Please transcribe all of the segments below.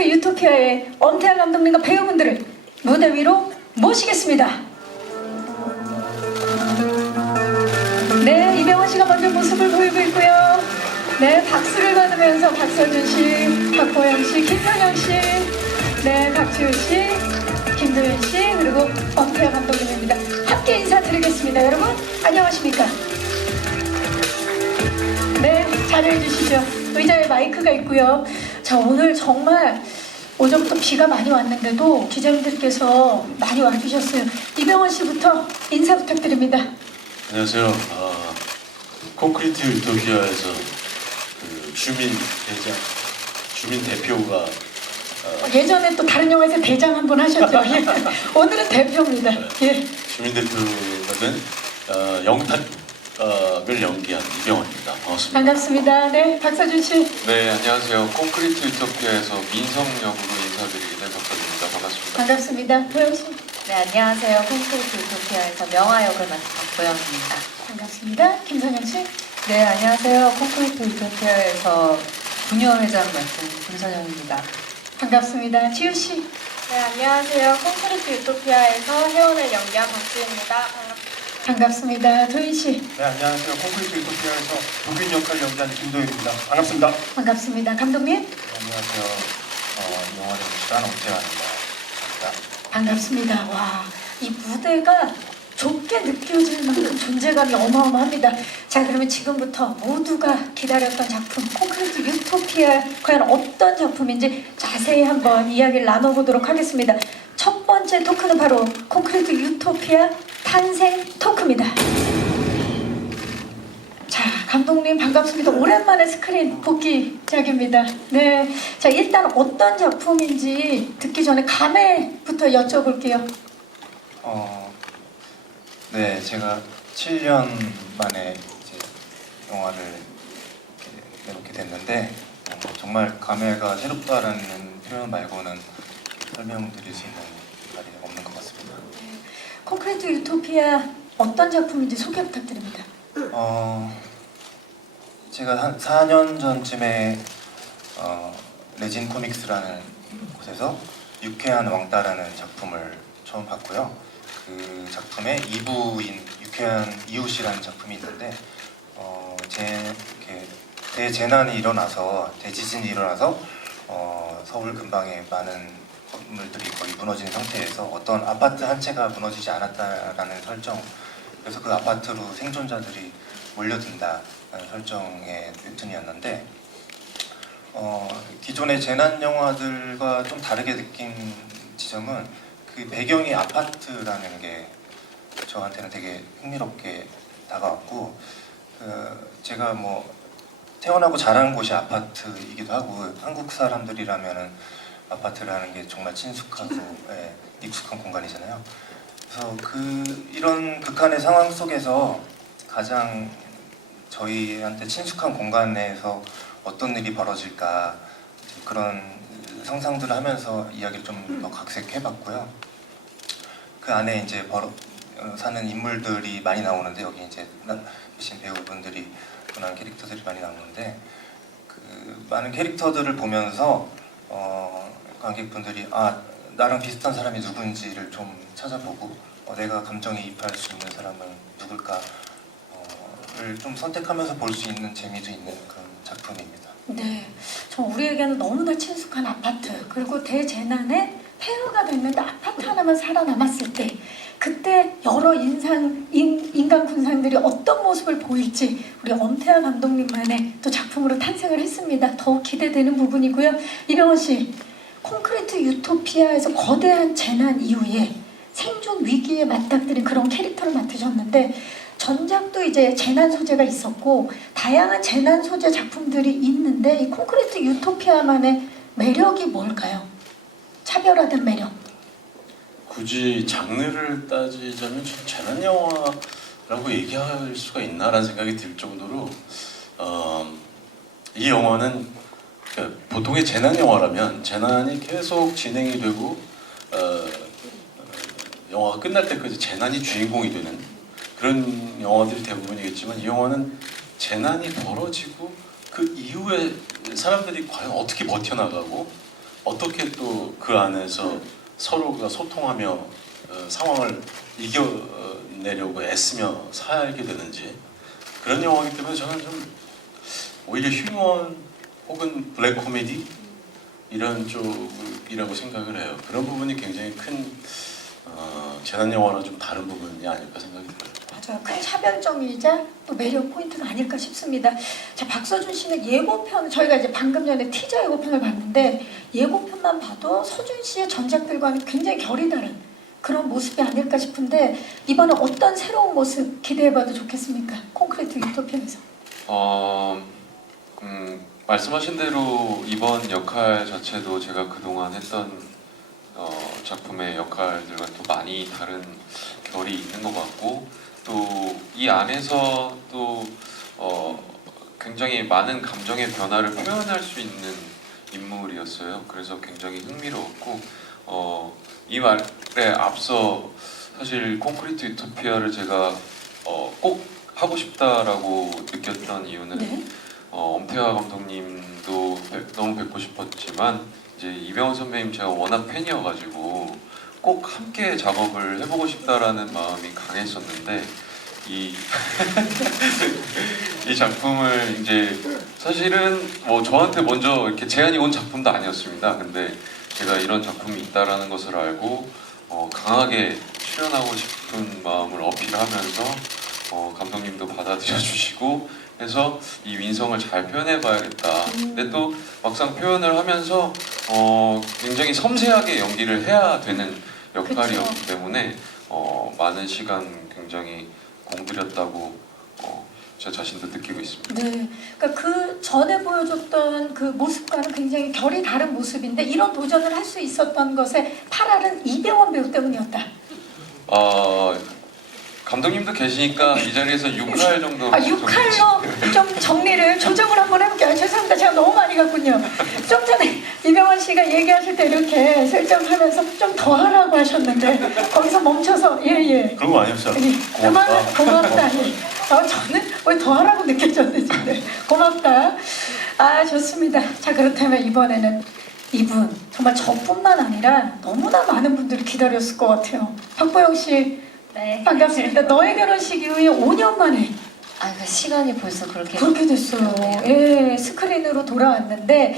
콘크리트 유토피아의 엄태하 감독님과 배우분들을 무대 위로 모시겠습니다. 네, 이병헌 씨가 먼저 모습을 보이고 있고요. 네, 박수를 받으면서 박서준 씨, 박보영 씨, 김선영 씨, 네, 박지우 씨, 김도현 씨, 그리고 엄태하 감독님입니다. 함께 인사드리겠습니다. 여러분, 안녕하십니까? 네, 자리해 주시죠. 의자에 마이크가 있고요. 자, 오늘 정말 오전부터 비가 많이 왔는데도 기자님들께서 많이 와주셨어요. 이병헌 씨부터 인사 부탁드립니다. 안녕하세요. 콘크리트 유토피아에서 그 주민 대표가 예전에 또 다른 영화에서 대장 한 번 하셨죠. 예. 오늘은 대표입니다. 예. 주민 대표는 영탁을 연기한 이병헌입니다. 반갑습니다. 반갑습니다. 네, 박서준 씨. 네, 안녕하세요. 콘크리트 유토피아에서 민성 역으로 인사드리게 된 박서준입니다. 반갑습니다. 반갑습니다. 보영 씨. 네, 안녕하세요. 콘크리트 유토피아에서 명화 역을 맡은 박보영입니다. 반갑습니다. 김선영 씨. 네, 안녕하세요. 콘크리트 유토피아에서 부녀회장 맡은 김선영입니다. 반갑습니다. 지우 씨. 네, 안녕하세요. 콘크리트 유토피아에서 혜원을 연기한 박지우입니다. 반갑습니다. 도인 씨. 네, 안녕하세요. 콘크리트 유토피아에서 도균 역할을 연기하는 김도현입니다. 반갑습니다. 반갑습니다. 감독님. 네, 안녕하세요. 이 영화를 연출한 엄태환입니다. 반갑습니다. 반갑습니다. 와, 이 무대가 좁게 느껴질 만큼 존재감이 어마어마합니다. 자, 그러면 지금부터 모두가 기다렸던 작품 콘크리트 유토피아, 과연 어떤 작품인지 자세히 한번 이야기를 나눠보도록 하겠습니다. 첫 번째 토크는 바로 콘크리트 유토피아 탄생 토크입니다. 자, 감독님 반갑습니다. 오랜만에 스크린 복귀작입니다. 네, 자, 일단 어떤 작품인지 듣기 전에 감회부터 여쭤볼게요. 네, 제가 7년 만에 이제 영화를 내놓게 됐는데 정말 감회가 새롭다라는 표현 말고는 설명드릴 수 있는 말이 없는 것 같습니다. 콘크리트 유토피아 어떤 작품인지 소개 부탁드립니다. 제가 한 4년 전쯤에 레진 코믹스라는 곳에서 유쾌한 왕따라는 작품을 처음 봤고요. 그 작품의 2부인 유쾌한 이웃이라는 작품이 있는데 이렇게 대재난이 일어나서 대지진이 일어나서 서울 근방에 많은 건물들이 거의 무너진 상태에서 어떤 아파트 한 채가 무너지지 않았다라는 설정, 그래서 그 아파트로 생존자들이 몰려든다는 설정의 웹툰이었는데 기존의 재난 영화들과 좀 다르게 느낀 지점은 그 배경이 아파트라는 게 저한테는 되게 흥미롭게 다가왔고, 제가 뭐 태어나고 자란 곳이 아파트이기도 하고 한국 사람들이라면은 아파트라는 게 정말 친숙하고 익숙한 공간이잖아요. 그래서 이런 극한의 상황 속에서 가장 저희한테 친숙한 공간 내에서 어떤 일이 벌어질까, 그런 상상들을 하면서 이야기를 좀 더 각색해봤고요. 그 안에 이제 사는 인물들이 많이 나오는데, 여기 이제 계신 배우분들이 분한 캐릭터들이 많이 나오는데, 그 많은 캐릭터들을 보면서 관객분들이 나랑 비슷한 사람이 누군지를 좀 찾아보고 내가 감정이입할 수 있는 사람은 누굴까를 좀 선택하면서 볼 수 있는 재미도 있는 그런 작품입니다. 네, 저 우리에게는 너무나 친숙한 아파트, 그리고 대재난에 폐허가 됐는데 아파트 하나만 살아남았을 때 그때 여러 인간 군상들이 어떤 모습을 보일지 우리 엄태하 감독님만의 또 작품으로 탄생을 했습니다. 더욱 기대되는 부분이고요. 이병헌 씨, 콘크리트 유토피아에서 거대한 재난 이후에 생존 위기에 맞닥뜨린 그런 캐릭터를 맡으셨는데, 전작도 이제 재난 소재가 있었고 다양한 재난 소재 작품들이 있는데 이 콘크리트 유토피아만의 매력이 뭘까요? 차별화된 매력. 굳이 장르를 따지자면 좀 재난 영화라고 얘기할 수가 있나라는 생각이 들 정도로 이 영화는 보통의 재난 영화라면 재난이 계속 진행이 되고 영화가 끝날 때까지 재난이 주인공이 되는 그런 영화들이 대부분이겠지만, 이 영화는 재난이 벌어지고 그 이후에 사람들이 과연 어떻게 버텨나가고 어떻게 또 그 안에서 서로가 소통하며 상황을 이겨내려고 애쓰며 살게 되는지 그런 영화이기 때문에 저는 좀 오히려 휴먼 혹은 블랙 코미디 이런 쪽이라고 생각을 해요. 그런 부분이 굉장히 큰 재난 영화랑 좀 다른 부분이 아닐까 생각이 들어요. 맞아요. 큰 차별점이자 또 매력 포인트가 아닐까 싶습니다. 자, 박서준 씨는 예고편, 저희가 이제 방금 전에 티저 예고편을 봤는데 예고편만 봐도 서준 씨의 전작들과는 굉장히 결이 다른 그런 모습이 아닐까 싶은데 이번에 어떤 새로운 모습 기대해봐도 좋겠습니까? 콘크리트 유토피아에서. 말씀하신 대로 이번 역할 자체도 제가 그동안 했던 작품의 역할들과 또 많이 다른 결이 있는 것 같고 또 이 안에서 또 굉장히 많은 감정의 변화를 표현할 수 있는 인물이었어요. 그래서 굉장히 흥미로웠고 이 말에 앞서 사실 콘크리트 유토피아를 제가 꼭 하고 싶다라고 느꼈던 이유는 네. 엄태화 감독님도 너무 뵙고 싶었지만 이제 이병헌 선배님 제가 워낙 팬이어가지고 꼭 함께 작업을 해보고 싶다라는 마음이 강했었는데 이 작품을 이제 사실은 뭐 저한테 먼저 이렇게 제안이 온 작품도 아니었습니다. 근데 제가 이런 작품이 있다라는 것을 알고 강하게 출연하고 싶은 마음을 어필하면서 감독님도 받아들여 주시고 해서 이 윈성을 잘 표현해봐야겠다. 근데 또 막상 표현을 하면서 굉장히 섬세하게 연기를 해야 되는 역할이었기 그쵸. 때문에 많은 시간 굉장히 공들였다고 제 자신도 느끼고 있습니다. 네, 그러니까 그 전에 보여줬던 그 모습과는 굉장히 결이 다른 모습인데 이런 도전을 할 수 있었던 것의 팔알은 이병헌 배우 때문이었다. 감독님도 계시니까 이 자리에서 6할 정도. 6할로 좀 정리를 조정을 한번 해볼게요. 죄송합니다. 제가 너무 많이 갔군요. 좀 전에 이병헌 씨가 얘기하실 때 이렇게 설정하면서 좀 더 하라고 하셨는데 거기서 멈춰서 예예. 그런 거 아니었어요? 고맙다. 예. 저는 왜 더 하라고 느껴졌는지. 고맙다. 아 좋습니다. 자 그렇다면 이번에는 이분 정말 저뿐만 아니라 너무나 많은 분들이 기다렸을 것 같아요. 박보영 씨. 네. 반갑습니다. 너의 결혼식 이후에 5년 만에 그 시간이 벌써 그렇게 됐어요. 그러네요. 예, 스크린으로 돌아왔는데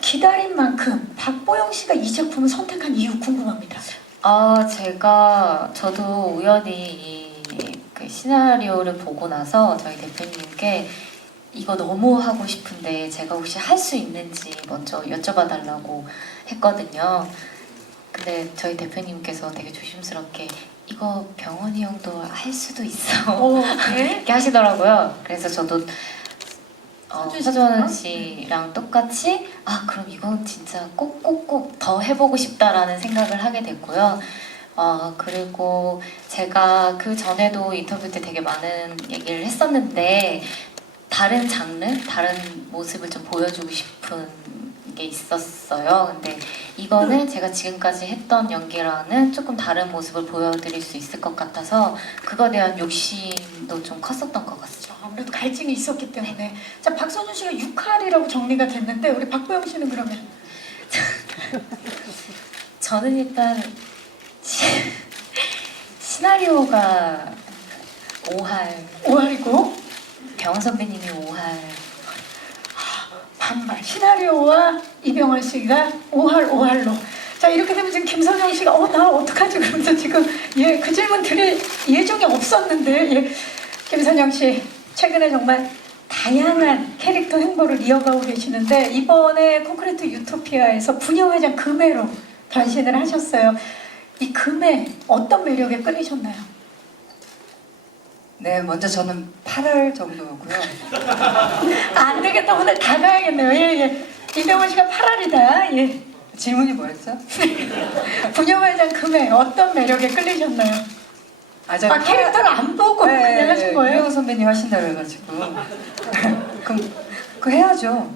기다린 만큼 박보영 씨가 이 작품을 선택한 이유 궁금합니다. 저도 우연히 그 시나리오를 보고 나서 저희 대표님께 이거 너무 하고 싶은데 제가 혹시 할 수 있는지 먼저 여쭤봐 달라고 했거든요. 근데 저희 대표님께서 되게 조심스럽게 이거 병원이 형도 할 수도 있어 네? 이렇게 하시더라고요. 그래서 저도 서준 서준 씨랑 똑같이 그럼 이건 진짜 꼭 더 해보고 싶다라는 생각을 하게 됐고요. 그리고 제가 그 전에도 인터뷰 때 되게 많은 얘기를 했었는데 다른 장르, 다른 모습을 좀 보여주고 싶은 게 있었어요. 근데 이거는 제가 지금까지 했던 연기랑은 조금 다른 모습을 보여드릴 수 있을 것 같아서 그거에 대한 욕심도 좀 컸었던 것 같습니다. 아무래도 갈증이 있었기 때문에. 자 박서준 씨가 6할이라고 정리가 됐는데 우리 박보영 씨는 그러면 저는 일단 시나리오가 5할, 5할이고 병원 선배님이 5할. 반말 시나리오와 이병헌 씨가 5할로. 자 이렇게 되면 지금 김선영 씨가 나 어떡하지 그러면서 지금 그 질문 드릴 예정이 없었는데 김선영 씨 최근에 정말 다양한 캐릭터 행보를 이어가고 계시는데 이번에 콘크리트 유토피아에서 부녀회장 금해로 변신을 하셨어요. 이 금해 어떤 매력에 끌리셨나요? 네, 먼저 저는 8월 정도고요. 안 되겠다 오늘 다 가야겠네요. 이병헌 씨가 8할이다. 질문이 뭐였죠? 부녀회장 금해 어떤 매력에 끌리셨나요? 캐릭터를 안 보고 그냥 하신 거예요? 이병헌 선배님 하신다 그래가지고 그럼 그거 해야죠.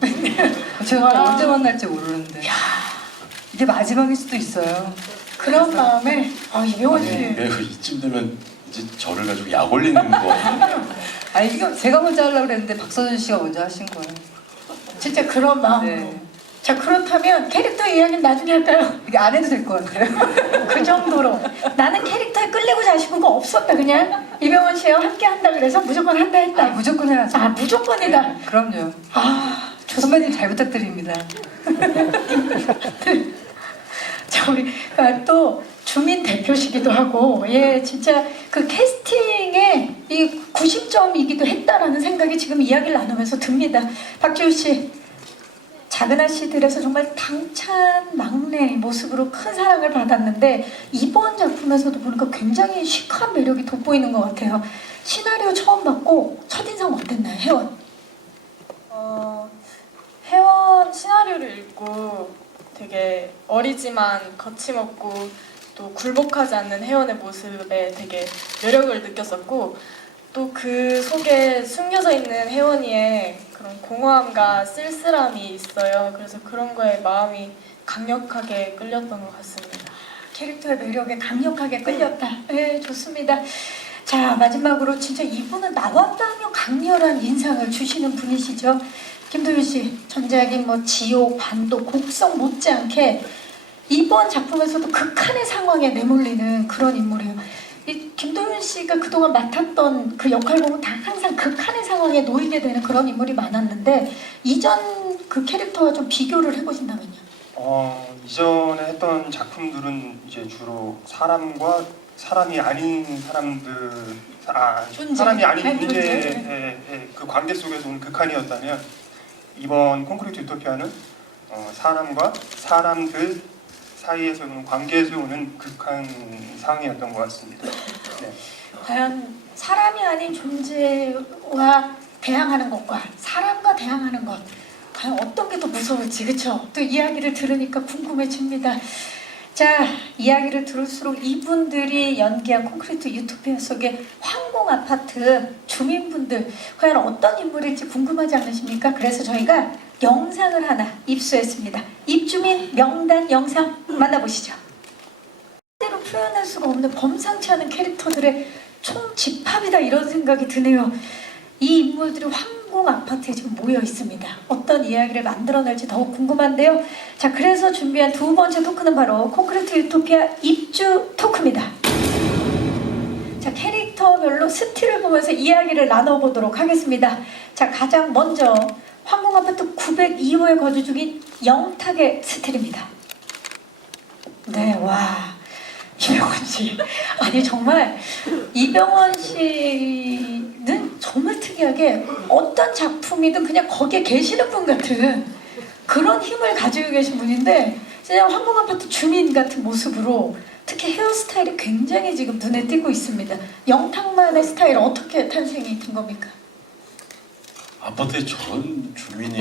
제가 언제 만날지 모르는데 이게 마지막일 수도 있어요. 그런 마음에 이병헌 씨 이쯤 되면 이제 저를 가지고 약 올리는 거. 이거 제가 먼저 하려고 그랬는데 박서준 씨가 먼저 하신 거예요. 진짜 그런 마음으로 네. 자 그렇다면 캐릭터 이야기는 나중에 할까요? 이게 안 해도 될 것 같아요. 그 정도로 나는 캐릭터에 끌리고 자시고가 없었다. 그냥 이병헌 씨와 함께 한다 그래서 무조건 한다 아, 했다. 무조건 해야죠. 아 무조건이다. 그럼요. 아 선배님 잘 부탁드립니다. 자 우리 또 주민 대표시기도 하고 예 진짜 그 캐스팅에 이 90점이기도 했다라는 생각이 지금 이야기를 나누면서 듭니다. 박지우 씨 작은 아씨들에서 정말 당찬 막내 모습으로 큰 사랑을 받았는데 이번 작품에서도 보니까 굉장히 시크한 매력이 돋보이는 것 같아요. 시나리오 처음 받고 첫인상 어땠나요, 혜원? 혜원 시나리오를 읽고 되게 어리지만 거침없고 또 굴복하지 않는 혜원의 모습에 되게 매력을 느꼈었고 또 그 속에 숨겨져 있는 혜원이의 그런 공허함과 쓸쓸함이 있어요. 그래서 그런 거에 마음이 강력하게 끌렸던 것 같습니다. 캐릭터의 매력에 강력하게 끌렸다. 네, 좋습니다. 자, 마지막으로 진짜 이분은 나왔다며 강렬한 인상을 주시는 분이시죠. 김도윤 씨, 전작인 뭐 지옥, 반도, 곡성 못지않게 이번 작품에서도 극한의 상황에 내몰리는 그런 인물이에요. 이 김도윤 씨가 그동안 맡았던 그 역할 보면 다 항상 극한의 상황에 놓이게 되는 그런 인물이 많았는데 이전 그 캐릭터와 좀 비교를 해보신다면요. 이전에 했던 작품들은 이제 주로 사람과 사람이 아닌 사람들, 존재. 사람이 아닌 아니, 존재의 그 관계 속에서 온 극한이었다면 이번 콘크리트 유토피아는 사람과 사람들 사이에서는 관계에서 오는 극한 상황이었던 것 같습니다. 네. 과연 사람이 아닌 존재와 대항하는 것과 사람과 대항하는 것 과연 어떤 게 더 무서울지 그쵸? 또 이야기를 들으니까 궁금해집니다. 자 이야기를 들을수록 이분들이 연기한 콘크리트 유토피아 속의 황공 아파트 주민분들 과연 어떤 인물일지 궁금하지 않으십니까? 그래서 저희가 영상을 하나 입수했습니다. 입주민 명단 영상 만나보시죠. 대로 표현할 수가 없는 범상치 않은 캐릭터들의 총집합이다 이런 생각이 드네요. 이 인물들이 황공 아파트에 지금 모여 있습니다. 어떤 이야기를 만들어낼지 더욱 궁금한데요. 자, 그래서 준비한 두 번째 토크는 바로 콘크리트 유토피아 입주 토크입니다. 자, 캐릭터별로 스틸을 보면서 이야기를 나눠보도록 하겠습니다. 자, 가장 먼저 황공 아파트 902호에 거주 중인 영탁의 스틸입니다. 네, 와. 이병헌 씨. 아니 정말 이병헌 씨는 정말 특이하게 어떤 작품이든 그냥 거기에 계시는 분 같은 그런 힘을 가지고 계신 분인데 진짜 황공 아파트 주민 같은 모습으로 특히 헤어스타일이 굉장히 지금 눈에 띄고 있습니다. 영탁만의 스타일 어떻게 탄생이 된 겁니까? 아파트에 저런 주민이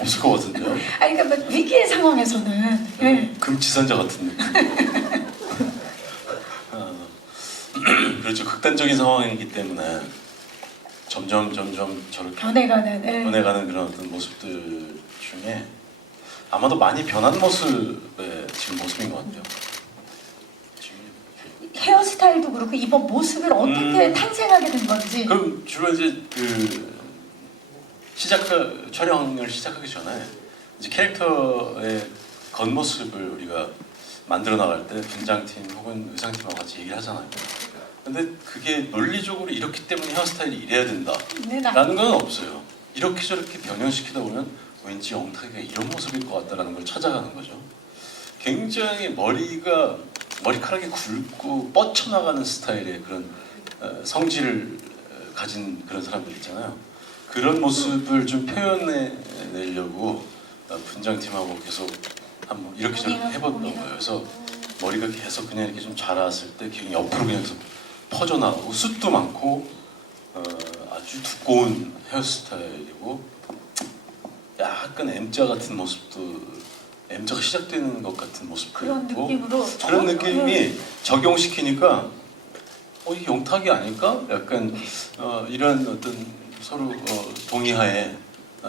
없을 것 같은데요? 아니 그러니까 뭐 위기의 상황에서는 예. 금치산자 같은 느낌. 그렇죠. 극단적인 상황이기 때문에 점점 저렇게 변해가는 예. 변해가는 그런 어떤 모습들 중에 아마도 많이 변한 모습의 지금 모습인 것 같아요. 지금 헤어스타일도 그렇고 이번 모습을 어떻게 탄생하게 된 건지. 그럼 주로 이제 그 촬영을 시작하기 전에 이제 캐릭터의 겉모습을 우리가 만들어 나갈 때 분장팀 혹은 의상팀하고 같이 얘기를 하잖아요. 근데 그게 논리적으로 이렇기 때문에 헤어스타일이 이래야 된다라는 건 없어요. 이렇게 저렇게 변형시키다 보면 왠지 영탁이가 이런 모습일 것 같다라는 걸 찾아가는 거죠. 굉장히 머리카락이 굵고 뻗쳐나가는 스타일의 그런 성질을 가진 그런 사람들 있잖아요. 그런 모습을 좀 표현해내려고 분장팀하고 계속 한번 이렇게 저렇게 해봤던 거예요. 그래서 머리가 계속 그냥 이렇게 좀 자랐을 때 그냥 옆으로 그냥 계속 퍼져나가고 숱도 많고 아주 두꺼운 헤어스타일이고 약간 M자 같은 모습도 M자가 시작되는 것 같은 모습도 그런 있고 느낌으로 그런 느낌이 적용시키니까 이게 영탁이 아닐까? 약간 이런 어떤 서로 동의하에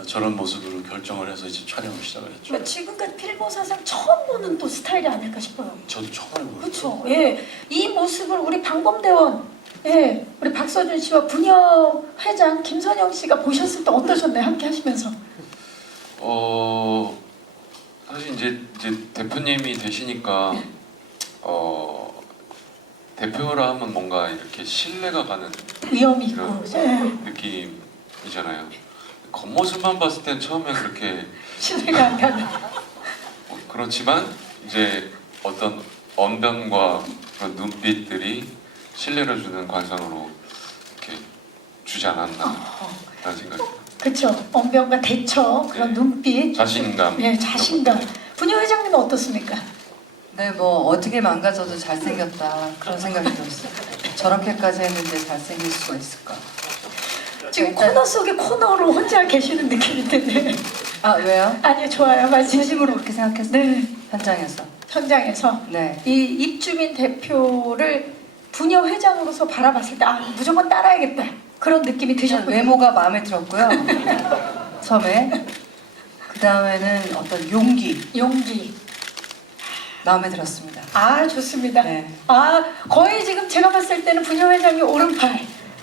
저런 모습으로 결정을 해서 이제 촬영을 시작을 했죠. 그러니까 지금까지 필모사상 처음 보는 또 스타일이 아닐까 싶어요. 저도 처음 알고 그렇죠. 예, 이 모습을 우리 방범대원, 예, 우리 박서준 씨와 분녀 회장 김선영 씨가 보셨을 때 어떠셨나요? 함께 하시면서. 사실 이제 대표님이 되시니까 대표라 하면 뭔가 이렇게 신뢰가 가는 위험이 있고. 그런 네. 느낌이잖아요. 겉모습만 봤을 땐 처음에 그렇게 신뢰가 안 가는. 그렇지만 이제 어떤 언변과 그런 눈빛들이 신뢰를 주는 관상으로 이렇게 주지 않았나 라는 생각이 그렇죠. 언변과 대처, 그런 네. 눈빛. 자신감 예, 자신감. 분녀 회장님은 어떻습니까? 네, 뭐 어떻게 망가져도 잘생겼다 그런 생각이 들었어요. 저렇게까지 했는데 잘생길 수가 있을까? 지금 일단- 코너 속에 코너로 혼자 계시는 느낌이 드네. 아 왜요? 아니요, 좋아요. 말씀. 진심으로 그렇게 생각했어요? 네, 현장에서. 현장에서 네. 이 입주민 대표를 부녀 회장으로서 바라봤을 때 무조건 따라야겠다. 그런 느낌이 그냥 드셨군요. 외모가 마음에 들었고요. 처음에. 그 다음에는 어떤 용기. 마음에 들었습니다. 좋습니다. 네. 거의 지금 제가 봤을 때는 부녀 회장님 오른팔,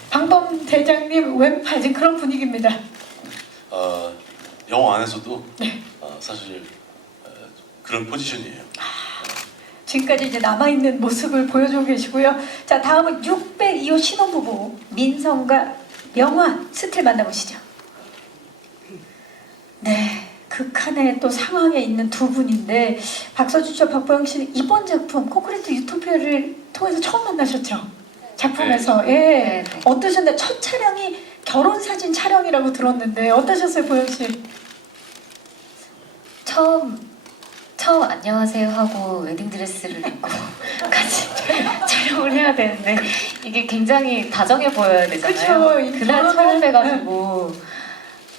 방범 대장님 왼팔 지금 그런 분위기입니다. 영화 안에서도 네. 사실 그런 포지션이에요. 지금까지 이제 남아있는 모습을 보여주고 계시고요. 자, 다음은 602호 신혼부부 민성과 명화 스틸 만나보시죠. 네, 극한의 또 상황에 있는 두 분인데 박서준 씨와 박보영 씨는 이번 작품 콘크리트 유토피아를 통해서 처음 만나셨죠? 작품에서. 예. 네, 네. 어떠셨나요? 첫 촬영이 결혼사진 촬영이라고 들었는데 어떠셨어요, 보영 씨? 처음 안녕하세요 하고 웨딩드레스를 입고 같이 촬영을 해야 되는데 이게 굉장히 다정해 보여야 되잖아요. 그쵸. 그날 결혼을- 처음 뵈가지고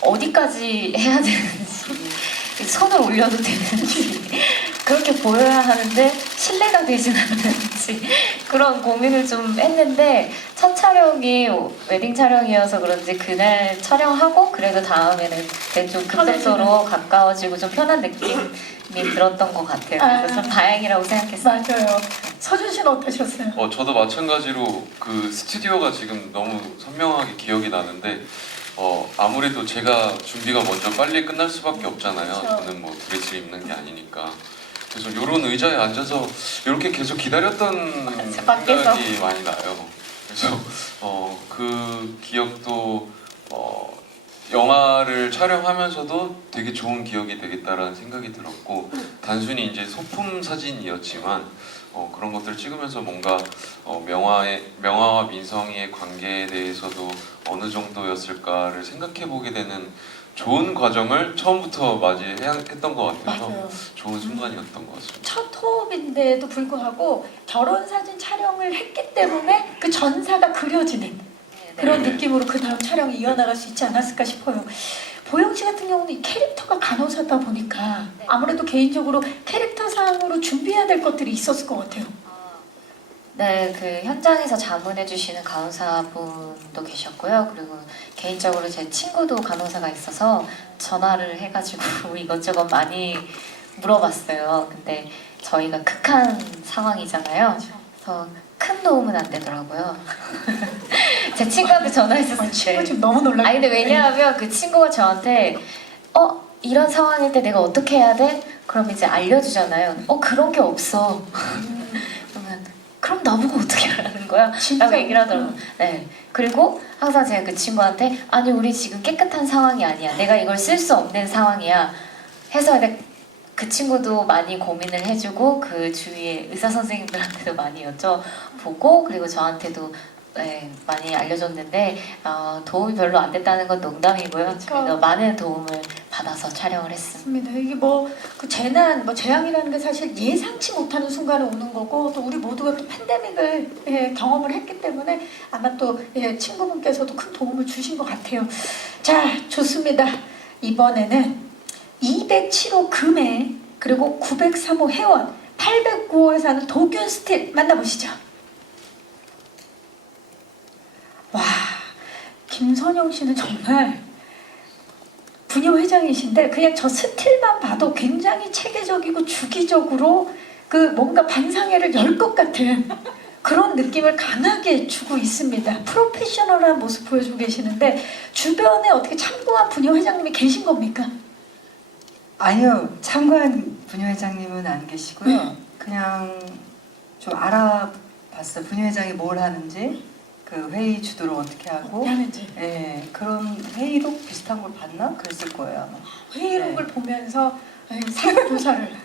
어디까지 해야 되는지 손을 올려도 되는지 그렇게 보여야 하는데 신뢰가 되진 않는지 그런 고민을 좀 했는데 첫 촬영이 웨딩 촬영이어서 그런지 그날 촬영하고 그래도 다음에는 되게 좀 급속도로 가까워지고 좀 편한 느낌이 들었던 것 같아요. 그래서 좀 다행이라고 생각했어요. 맞아요. 서준 씨는 어떠셨어요? 저도 마찬가지로 그 스튜디오가 지금 너무 선명하게 기억이 나는데 아무래도 제가 준비가 먼저 빨리 끝날 수밖에 없잖아요. 그렇죠. 저는 뭐 드레스를 입는 게 아니니까. 그래서 이런 의자에 앉아서 이렇게 계속 기다렸던 맞아, 밖에서. 생각이 많이 나요. 그래서 그 기억도 영화를 촬영하면서도 되게 좋은 기억이 되겠다라는 생각이 들었고 단순히 이제 소품 사진이었지만 그런 것들을 찍으면서 뭔가 명화와 민성이의 관계에 대해서도 어느 정도였을까를 생각해 보게 되는 좋은 과정을 처음부터 맞이했던 것 같아서 맞아요. 좋은 순간이었던 것 같습니다. 첫 호흡인데도 불구하고 결혼사진 촬영을 했기 때문에 그 전사가 그려지는 그런 네. 느낌으로 그 다음 촬영이 이어나갈 수 있지 않았을까 싶어요. 보영 씨 같은 경우는 이 캐릭터가 간호사다 보니까 아무래도 개인적으로 캐릭터상으로 준비해야 될 것들이 있었을 것 같아요. 네, 그 현장에서 자문해 주시는 간호사분도 계셨고요. 그리고 개인적으로 제 친구도 간호사가 있어서 전화를 해가지고 이것저것 많이 물어봤어요. 근데 저희가 극한 상황이잖아요. 그래서 큰 도움은 안 되더라고요. 제 친구한테 전화했었을 친구 때. 지금 너무 놀랐어요. 아니 근데 왜냐하면 그 친구가 저한테 이런 상황일 때 내가 어떻게 해야 돼? 그럼 이제 알려주잖아요. 그런 게 없어. 그러면 그럼 나보고 어떻게 하라는 거야? 진짜? 라고 얘기를 하더라고요. 네. 그리고 항상 제가 그 친구한테 아니 우리 지금 깨끗한 상황이 아니야. 내가 이걸 쓸 수 없는 상황이야. 해서 그 친구도 많이 고민을 해주고 그 주위에 의사 선생님들한테도 많이 여쭤보고 그리고 저한테도 네, 많이 알려줬는데 도움이 별로 안 됐다는 건 농담이고요. 저희가 많은 도움을 받아서 촬영을 했습니다. 맞습니다. 이게 뭐 그 재난, 재앙이라는 게 사실 예상치 못하는 순간에 오는 거고 또 우리 모두가 또 팬데믹을 경험을 했기 때문에 아마 또 친구분께서도 큰 도움을 주신 것 같아요. 자, 좋습니다. 이번에는 207호 금해 그리고 903호 해원 809호에 사는 도균 스틸 만나보시죠. 와, 김선영 씨는 정말 부녀 회장이신데 그냥 저 스틸만 봐도 굉장히 체계적이고 주기적으로 그 뭔가 반상회를 열 것 같은 그런 느낌을 강하게 주고 있습니다. 프로페셔널한 모습 보여주고 계시는데 주변에 어떻게 참고한 부녀 회장님이 계신 겁니까? 아니요, 참관 분회장님은 안 계시고요. 그냥 좀 알아봤어요. 분회장이 뭘 하는지, 그 회의 주도를 어떻게 하고, 하는지 예, 그런 회의록 비슷한 걸 봤나? 그랬을 거예요 아마. 회의록을 보면서 사회 조사를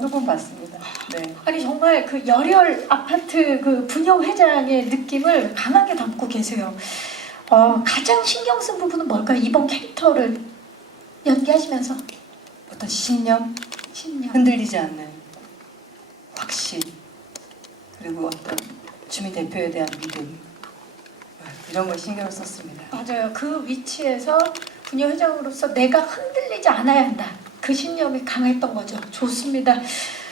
조금 봤습니다. 네. 아니 정말 그 열혈 아파트 그 분녀 회장의 느낌을 강하게 담고 계세요. 가장 신경 쓴 부분은 뭘까요? 이번 캐릭터를 연기하시면서 어떤 신념, 흔들리지 않는 확신, 그리고 어떤 주민 대표에 대한 믿음, 이런 걸 신경을 썼습니다. 맞아요. 그 위치에서 분녀 회장으로서 내가 흔들리지 않아야 한다. 그 신념이 강했던 거죠. 좋습니다.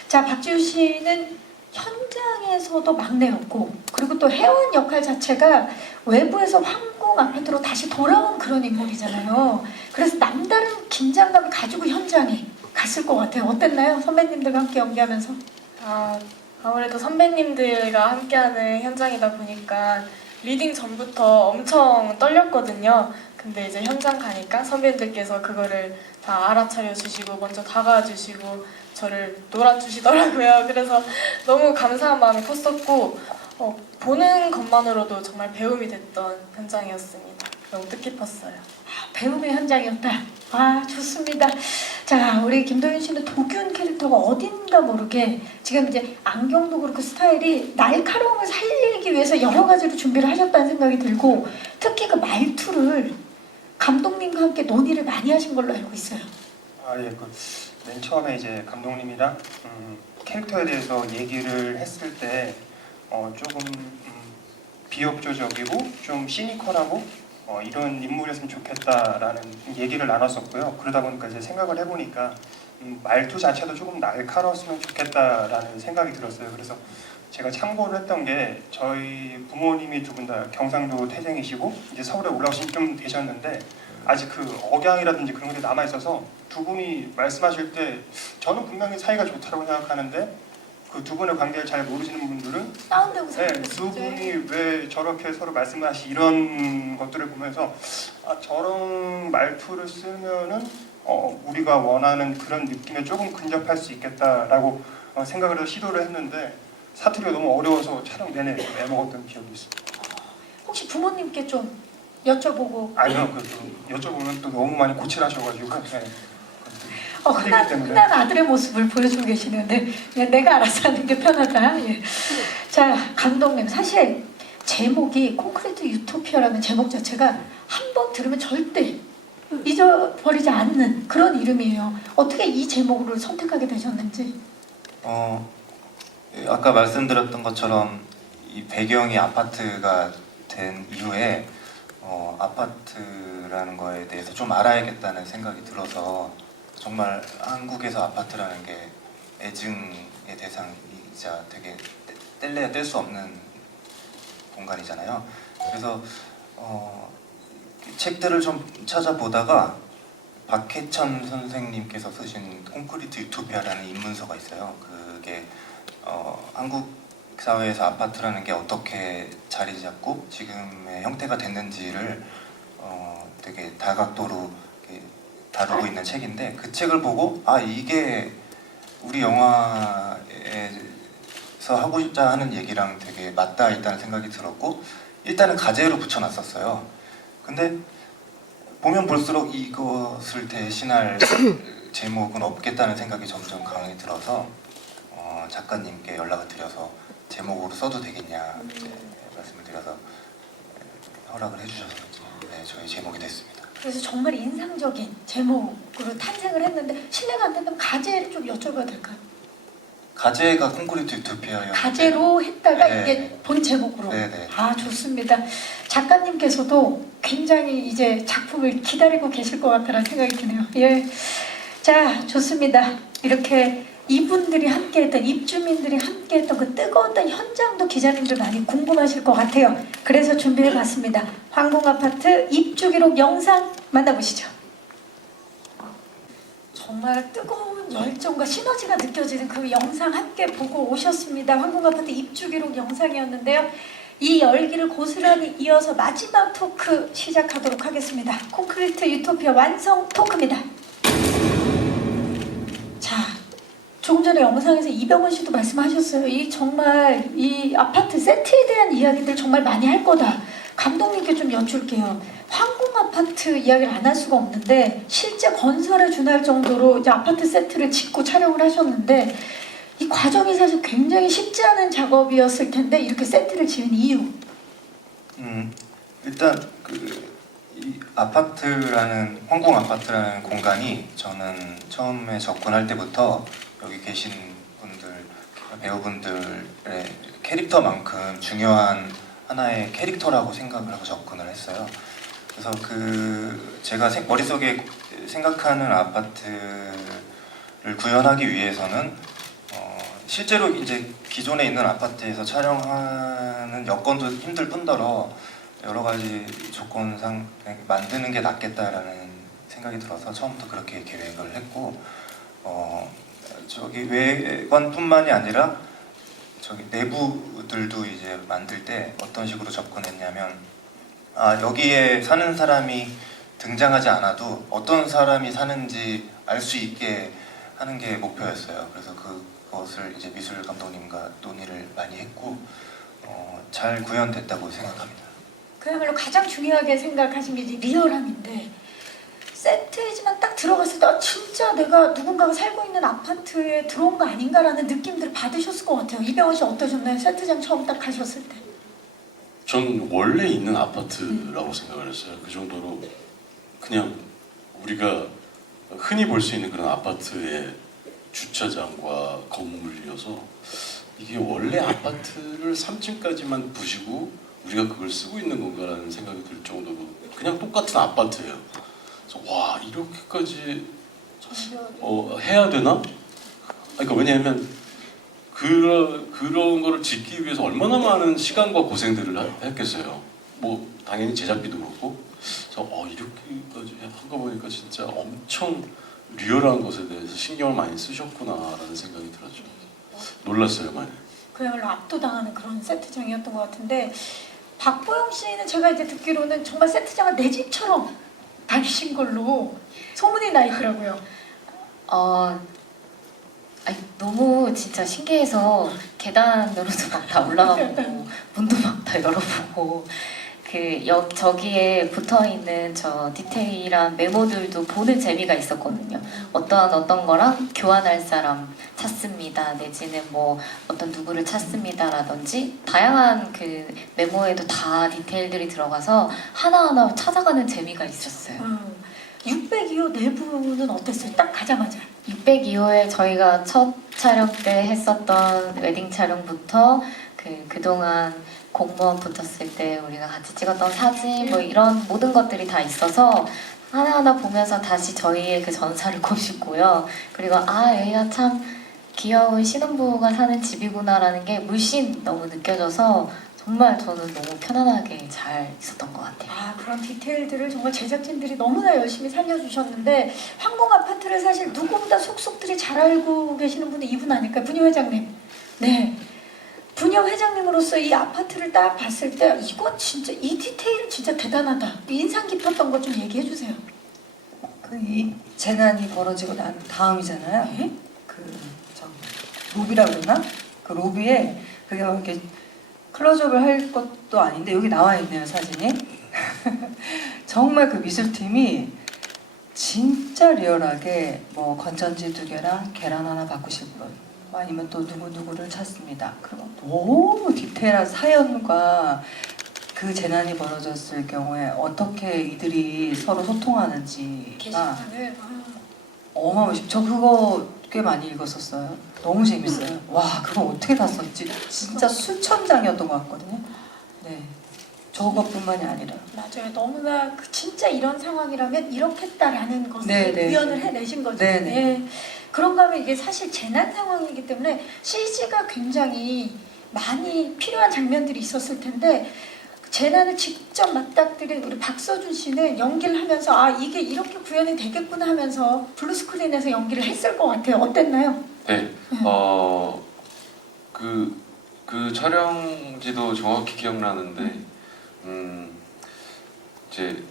자, 박지우 씨는 현장에서도 막내였고 그리고 또 회원 역할 자체가 외부에서 황궁 아파트로 다시 돌아온 그런 인물이잖아요. 그래서 남다른 긴장감을 가지고 현장에 갔을 것 같아요. 어땠나요? 선배님들과 함께 연기하면서? 아무래도 선배님들과 함께하는 현장이다 보니까 리딩 전부터 엄청 떨렸거든요. 근데 이제 현장 가니까 선배님들께서 그거를 다 알아차려 주시고 먼저 다가와 주시고 저를 놀아주시더라고요. 그래서 너무 감사한 마음이 컸었고 보는 것만으로도 정말 배움이 됐던 현장이었습니다. 너무 뜻깊었어요. 배움의 현장이었다. 좋습니다. 자, 우리 김도윤 씨는 도균 캐릭터가 어딘가 모르게 지금 이제 안경도 그렇고 스타일이 날카로움을 살리기 위해서 여러 가지로 준비를 하셨다는 생각이 들고 특히 그 말투를 감독님과 함께 논의를 많이 하신 걸로 알고 있어요. 예, 맨 처음에 이제 감독님이랑 캐릭터에 대해서 얘기를 했을 때 조금 비협조적이고 좀 시니컬하고 이런 인물이었으면 좋겠다라는 얘기를 나눴었고요. 그러다 보니까 이제 생각을 해보니까 말투 자체도 조금 날카로웠으면 좋겠다라는 생각이 들었어요. 그래서 제가 참고를 했던 게 저희 부모님이 두 분 다 경상도 태생이시고 이제 서울에 올라오신 지 좀 되셨는데 아직 그 억양이라든지 그런 게 남아 있어서 두 분이 말씀하실 때 저는 분명히 사이가 좋다고 생각하는데 그 두 분의 관계를 잘 모르시는 분들은 다운되고 두 분이 왜 저렇게 서로 말씀하시 이런 것들을 보면서 저런 말투를 쓰면은 우리가 원하는 그런 느낌에 조금 근접할 수 있겠다라고 생각을 해서 시도를 했는데 사투리가 너무 어려워서 촬영 내내 애먹었던 기억이 있습니다. 혹시 부모님께 좀 여쭤보고 아니요, 여쭤보면 또 너무 많이 고칠하셔가지고 흔한 아들의 모습을 보여주고 계시는데 그냥 내가 알아서 하는 게 편하다. 예. 자, 감독님 사실 제목이 콘크리트 유토피아라는 제목 자체가 한 번 들으면 절대 잊어버리지 않는 그런 이름이에요. 어떻게 이 제목을 선택하게 되셨는지? 아까 말씀드렸던 것처럼 이 배경이 아파트가 된 이후에 아파트라는 거에 대해서 좀 알아야겠다는 생각이 들어서 정말 한국에서 아파트라는 게 애증의 대상이자 되게 뗄래야 뗄 수 없는 공간이잖아요. 그래서 책들을 좀 찾아보다가 박해천 선생님께서 쓰신 콘크리트 유토피아라는 입문서가 있어요. 그게 한국 사회에서 아파트라는 게 어떻게 자리 잡고 지금의 형태가 됐는지를 되게 다각도로 다루고 있는 책인데 그 책을 보고 이게 우리 영화에서 하고자 하는 얘기랑 되게 맞닿아 있다는 생각이 들었고 일단은 가제로 붙여놨었어요. 근데 보면 볼수록 이것을 대신할 제목은 없겠다는 생각이 점점 강하게 들어서 작가님께 연락을 드려서 제목으로 써도 되겠냐 말씀을 드려서 허락을 해주셔서 저희 제목이 됐습니다. 그래서 정말 인상적인 제목으로 탄생을 했는데 실례가 안 된다면 가제를 좀 여쭤봐도 될까요? 가제가 콘크리트 유토피아였는데 가제로 했다가 네. 이게 본 제목으로. 네네. 좋습니다. 작가님께서도 굉장히 이제 작품을 기다리고 계실 것 같다는 생각이 드네요. 예. 자, 좋습니다. 이렇게 이분들이 함께했던 입주민들이 함께했던 그 뜨거웠던 현장도 기자님들 많이 궁금하실 것 같아요. 그래서 준비해봤습니다. 황궁아파트 입주기록 영상 만나보시죠. 정말 뜨거운 열정과 시너지가 느껴지는 그 영상 함께 보고 오셨습니다. 황궁아파트 입주기록 영상이었는데요. 이 열기를 고스란히 이어서 마지막 토크 시작하도록 하겠습니다. 콘크리트 유토피아 완성 토크입니다. 조금 전에 영상에서 이병헌 씨도 말씀하셨어요. 이 정말 이 아파트 세트에 대한 이야기들 정말 많이 할 거다. 감독님께 좀 여쭐게요. 황궁 아파트 이야기를 안 할 수가 없는데 실제 건설에 준할 정도로 이제 아파트 세트를 짓고 촬영을 하셨는데 이 과정이 사실 굉장히 쉽지 않은 작업이었을 텐데 이렇게 세트를 지은 이유. 일단 이 아파트라는 황궁 아파트라는 공간이 저는 처음에 접근할 때부터 여기 계신 분들 배우분들의 캐릭터만큼 중요한 하나의 캐릭터라고 생각을 하고 접근을 했어요. 그래서 제가 머릿속에 생각하는 아파트를 구현하기 위해서는 실제로 이제 기존에 있는 아파트에서 촬영하는 여건도 힘들 뿐더러 여러 가지 조건상 만드는 게 낫겠다라는 생각이 들어서 처음부터 그렇게 계획을 했고 저기 외관뿐만이 아니라 저기 내부들도 이제 만들 때 어떤 식으로 접근했냐면 여기에 사는 사람이 등장하지 않아도 어떤 사람이 사는지 알 수 있게 하는 게 목표였어요. 그래서 그것을 이제 미술 감독님과 논의를 많이 했고 잘 구현됐다고 생각합니다. 그야말로 가장 중요하게 생각하신 게 이제 리얼함인데 세트이지만 딱 들어갔을 때 진짜 내가 누군가가 살고 있는 아파트에 들어온 거 아닌가라는 느낌들을 받으셨을 것 같아요. 이병헌 씨 어떠셨나요? 세트장 처음 딱 가셨을 때. 전 원래 있는 아파트라고 생각을 했어요. 그 정도로 그냥 우리가 흔히 볼 수 있는 그런 아파트의 주차장과 건물이어서 이게 원래 아파트를 3층까지만 부시고 우리가 그걸 쓰고 있는 건가라는 생각이 들 정도로 그냥 똑같은 아파트예요. 그래서 와 이렇게까지 해야 되나? 그러니까 왜냐하면 그런 거를 짓기 위해서 얼마나 많은 시간과 고생들을 했겠어요. 뭐 당연히 제작비도 그렇고. 그래서 이렇게까지 한 거 보니까 진짜 엄청 리얼한 것에 대해서 신경을 많이 쓰셨구나라는 생각이 들었죠. 놀랐어요 많이. 그야말로 압도당하는 그런 세트장이었던 것 같은데 박보영 씨는 제가 이제 듣기로는 정말 세트장을 내 집처럼 다니신 걸로 소문이 나 있더라고요. 너무 진짜 신기해서 계단으로도 막 다 올라가보고 문도 막 다 열어보고 저기에 붙어있는 저 디테일한 메모들도 보는 재미가 있었거든요. 어떤 거랑 교환할 사람 찾습니다. 내지는 뭐 어떤 누구를 찾습니다라든지 다양한 그 메모에도 다 디테일들이 들어가서 하나하나 찾아가는 재미가 있었어요. 602호 내부는 어땠어요? 딱 가자마자. 602호에 저희가 첫 촬영 때 했었던 웨딩 촬영부터 그동안 공무원 붙었을 때 우리가 같이 찍었던 사진 뭐 이런 모든 것들이 다 있어서 하나하나 보면서 다시 저희의 그 전사를 꼬시고요. 그리고 여기가 참 귀여운 신혼부부가 사는 집이구나라는 게 물씬 너무 느껴져서 정말 저는 너무 편안하게 잘 있었던 것 같아요. 그런 디테일들을 정말 제작진들이 너무나 열심히 살려주셨는데 황궁 아파트를 사실 누구보다 속속들이 잘 알고 계시는 분이 이분 아닐까요? 분유 회장님. 네. 분유 회장님으로서 이 아파트를 딱 봤을 때 이건 진짜 이 디테일은 진짜 대단하다. 인상 깊었던 것 좀 얘기해 주세요. 이 재난이 벌어지고 난 다음이잖아요. 네? 로비라고 그러나? 그 로비에 그게 이렇게 클로즈업을 할 것도 아닌데 여기 나와 있네요 사진이. 정말 그 미술팀이 진짜 리얼하게 뭐 건전지 2개랑 계란 하나 바꾸실 분 아니면 또 누구누구를 찾습니다. 그리고 너무 디테일한 사연과 그 재난이 벌어졌을 경우에 어떻게 이들이 서로 소통하는지가 게시판을 어마어마시. 저 그거 꽤 많이 읽었었어요. 너무 재밌어요. 와 그거 어떻게 다 썼지? 진짜 수천 장이었던 것 같거든요. 네, 저것뿐만이 아니라. 맞아요. 너무나 진짜 이런 상황이라면 이렇겠다라는 것을 네네. 구현을 해내신 거죠. 네네. 네. 그런가 하면 이게 사실 재난 상황이기 때문에 CG가 굉장히 많이 필요한 장면들이 있었을 텐데 재난을 직접 맞닥뜨린 우리 박서준 씨는 연기를 하면서 이게 이렇게 구현이 되겠구나 하면서 블루스크린에서 연기를 했을 것 같아요. 어땠나요? 네. 그 촬영지도 정확히 기억나는데 이제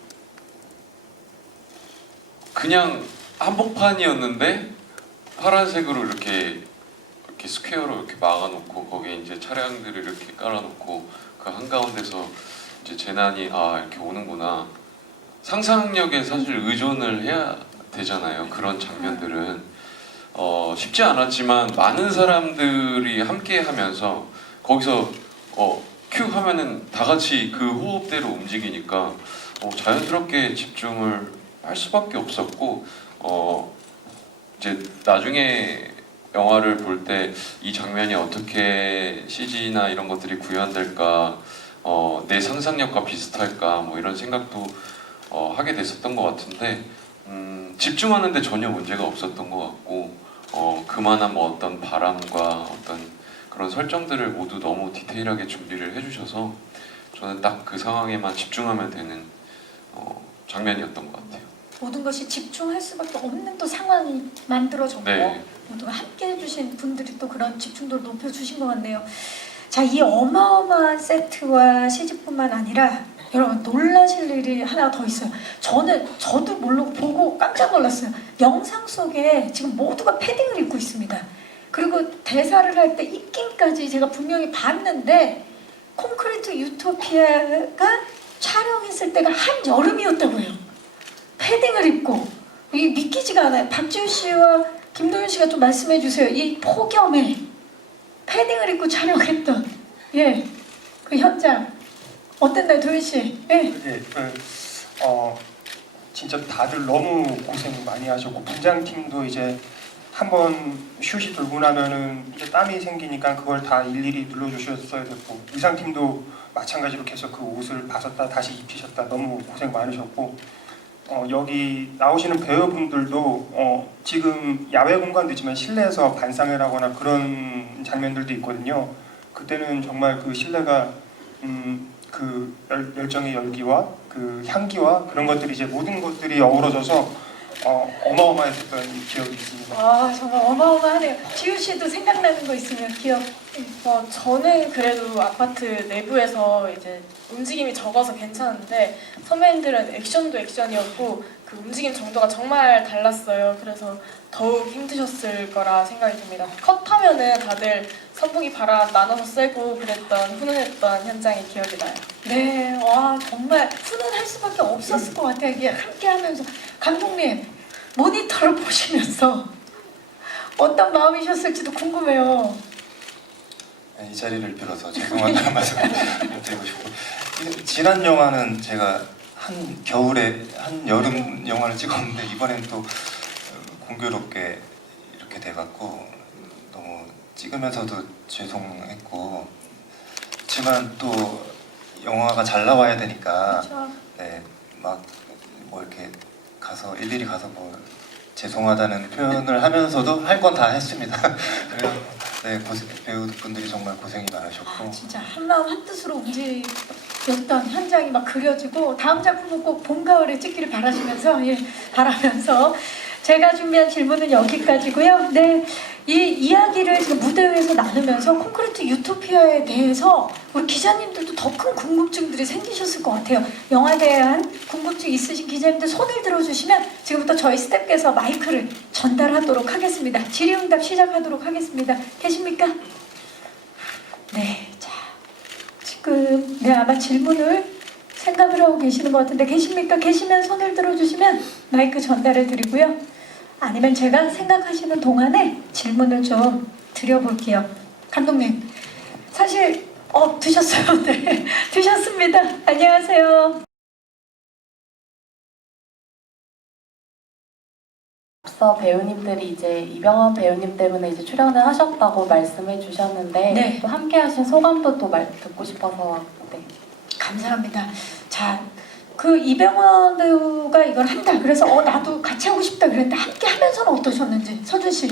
그냥 한복판이었는데 파란색으로 이렇게 스퀘어로 이렇게 막아놓고 거기에 이제 차량들을 이렇게 깔아놓고 그 한가운데서 이제 재난이 이렇게 오는구나. 상상력에 사실 의존을 해야 되잖아요. 그런 장면들은 쉽지 않았지만 많은 사람들이 함께 하면서 거기서 큐 하면은 다 같이 그 호흡대로 움직이니까 자연스럽게 집중을 할 수밖에 없었고 이제 나중에 영화를 볼 때 이 장면이 어떻게 CG나 이런 것들이 구현될까, 내 상상력과 비슷할까 뭐 이런 생각도 하게 됐었던 것 같은데 집중하는데 전혀 문제가 없었던 것 같고 그만한 뭐 어떤 바람과 어떤 그런 설정들을 모두 너무 디테일하게 준비를 해주셔서 저는 딱 그 상황에만 집중하면 되는 장면이었던 것 같아요. 모든 것이 집중할 수밖에 없는 또 상황이 만들어졌고 네. 모두가 함께 해주신 분들이 또 그런 집중도를 높여주신 것 같네요. 자, 이 어마어마한 세트와 CG뿐만 아니라 여러분 놀라실 일이 하나 더 있어요. 저도 모르고 보고 깜짝 놀랐어요. 영상 속에 지금 모두가 패딩을 입고 있습니다. 그리고 대사를 할 때 입김까지 제가 분명히 봤는데 콘크리트 유토피아가 촬영했을 때가 한여름이었다고요. 패딩을 입고 이게 믿기지가 않아요. 박지훈 씨와 김도윤 씨가 좀 말씀해 주세요. 이 폭염에 패딩을 입고 촬영했던 그 현장 어땠나요, 도윤 씨? 예. 그게 진짜 다들 너무 고생 많이 하셨고 분장팀도 이제 한번 슛이 돌고 나면은 이제 땀이 생기니까 그걸 다 일일이 눌러주셨어야 됐고 의상팀도 마찬가지로 계속 그 옷을 벗었다 다시 입히셨다 너무 고생 많으셨고 여기 나오시는 배우분들도 지금 야외 공간도 있지만 실내에서 반상회를 하거나 그런 장면들도 있거든요. 그때는 정말 그 실내가 그 열정의 열기와 그 향기와 그런 것들이 이제 모든 것들이 어우러져서 어마어마했던 기억이 있습니다. 와, 정말 어마어마하네요. 지훈 씨도 생각나는 거 있으면 기억. 저는 그래도 아파트 내부에서 이제 움직임이 적어서 괜찮은데 선배님들은 액션도 액션이었고 그 움직임 정도가 정말 달랐어요. 그래서 더욱 힘드셨을 거라 생각이 듭니다. 컷하면은 다들 선풍기 바람 나눠서 쐬고 그랬던 훈훈했던 현장이 기억이 나요. 네, 와 정말 훈훈할 수밖에 없었을 것 같아요. 이게 함께하면서 감독님 모니터를 보시면서 어떤 마음이셨을지도 궁금해요. 이 자리를 빌어서 죄송하다는 말씀 드리고 싶고 지난 영화는 제가 한 겨울에 한 여름 영화를 찍었는데 이번엔 또 공교롭게 이렇게 돼갖고 너무 찍으면서도 죄송했고 그렇지만 또 영화가 잘 나와야 되니까 그렇죠. 네, 막 뭐 이렇게 가서 일일이 가서 뭐 죄송하다는 표현을 하면서도 할 건 다 했습니다. 그래서 네, 배우분들이 정말 고생이 많으셨고 진짜 한마음 한뜻으로 움직였던 현장이 막 그려지고 다음 작품은 꼭 봄, 가을에 찍기를 바라면서 제가 준비한 질문은 여기까지고요. 네, 이 이야기를 지금 무대 위에서 나누면서 콘크리트 유토피아에 대해서 우리 기자님들도 더 큰 궁금증들이 생기셨을 것 같아요. 영화에 대한 궁금증 있으신 기자님들 손을 들어주시면 지금부터 저희 스태프께서 마이크를 전달하도록 하겠습니다. 질의응답 시작하도록 하겠습니다. 계십니까? 네, 자 지금 아마 질문을 생각을 하고 계시는 것 같은데 계십니까? 계시면 손을 들어주시면 마이크 전달해 드리고요. 아니면 제가 생각하시는 동안에 질문을 좀 드려볼게요. 감독님, 사실 드셨어요. 네, 드셨습니다. 안녕하세요. 앞서 배우님들이 이제 이병헌 배우님 때문에 이제 출연을 하셨다고 말씀해 주셨는데 네. 또 함께 하신 소감도 또 듣고 싶어서 네. 감사합니다. 자, 그 이병헌 배우가 이걸 한다. 그래서 나도 같이 하고 싶다 그랬는데 함께 하면서는 어떠셨는지 서준 씨.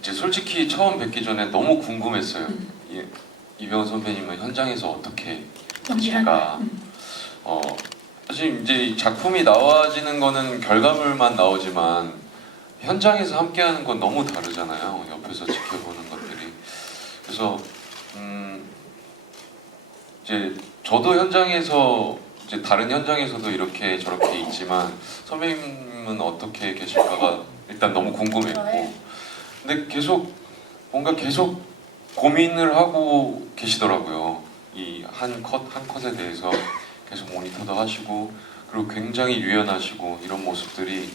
이제 솔직히 처음 뵙기 전에 너무 궁금했어요. 이병헌 선배님은 현장에서 어떻게 연기할까? 하실까? 사실 이제 이 작품이 나와지는 거는 결과물만 나오지만 현장에서 함께하는 건 너무 다르잖아요. 옆에서 지켜보는 것들이. 그래서 이제 저도 현장에서 이제 다른 현장에서도 이렇게 저렇게 있지만 선배님은 어떻게 계실까가 일단 너무 궁금했고, 근데 계속 뭔가 계속 고민을 하고 계시더라고요. 이 한 컷에 대해서 계속 모니터도 하시고, 그리고 굉장히 유연하시고, 이런 모습들이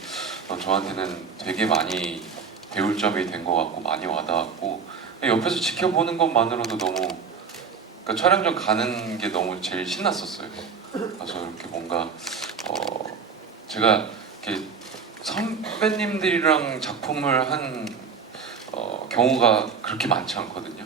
저한테는 되게 많이 배울 점이 된 것 같고 많이 와닿았고, 옆에서 지켜보는 것만으로도 너무, 그러니까 촬영장 가는 게 너무 제일 신났었어요. 그래서 이렇게 뭔가 제가 이렇게 선배님들이랑 작품을 한 경우가 그렇게 많지 않거든요.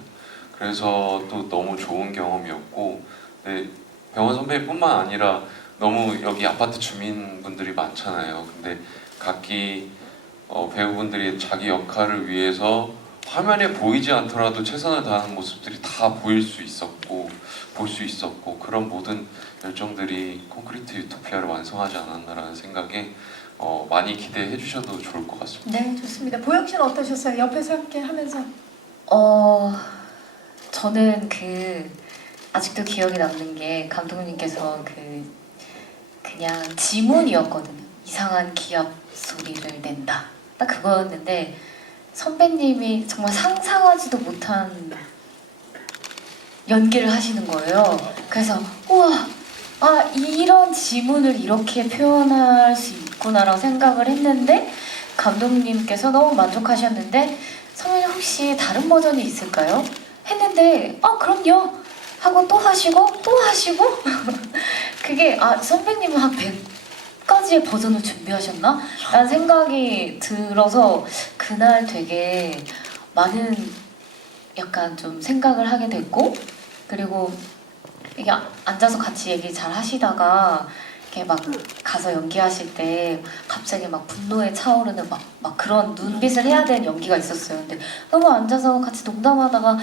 그래서 또 너무 좋은 경험이었고, 네, 병원 선배님뿐만 아니라 너무 여기 아파트 주민분들이 많잖아요. 근데 각기 배우분들이 자기 역할을 위해서 화면에 보이지 않더라도 최선을 다하는 모습들이 다 보일 수 있었고 볼 수 있었고, 그런 모든 열정들이 콘크리트 유토피아를 완성하지 않았나라는 생각에 많이 기대해 주셔도 좋을 것 같습니다. 네, 좋습니다. 보영 씨는 어떠셨어요? 옆에서 함께 하면서. 저는 아직도 기억에 남는 게 감독님께서 그냥 지문이었거든요. 이상한 기합 소리를 낸다. 딱 그거였는데 선배님이 정말 상상하지도 못한 연기를 하시는 거예요. 그래서 우와, 이런 지문을 이렇게 표현할 수 있구나라고 생각을 했는데, 감독님께서 너무 만족하셨는데 선배님 혹시 다른 버전이 있을까요? 했는데 그럼요 하고 또 하시고 또 하시고 그게 선배님은 한 100가지의 버전을 준비하셨나? 라는 생각이 들어서 그날 되게 많은 약간 좀 생각을 하게 됐고, 그리고 이게 앉아서 같이 얘기 잘 하시다가 이렇게 막 가서 연기하실 때 갑자기 막 분노에 차오르는 막 그런 눈빛을 해야 되는 연기가 있었어요. 근데 너무 앉아서 같이 농담하다가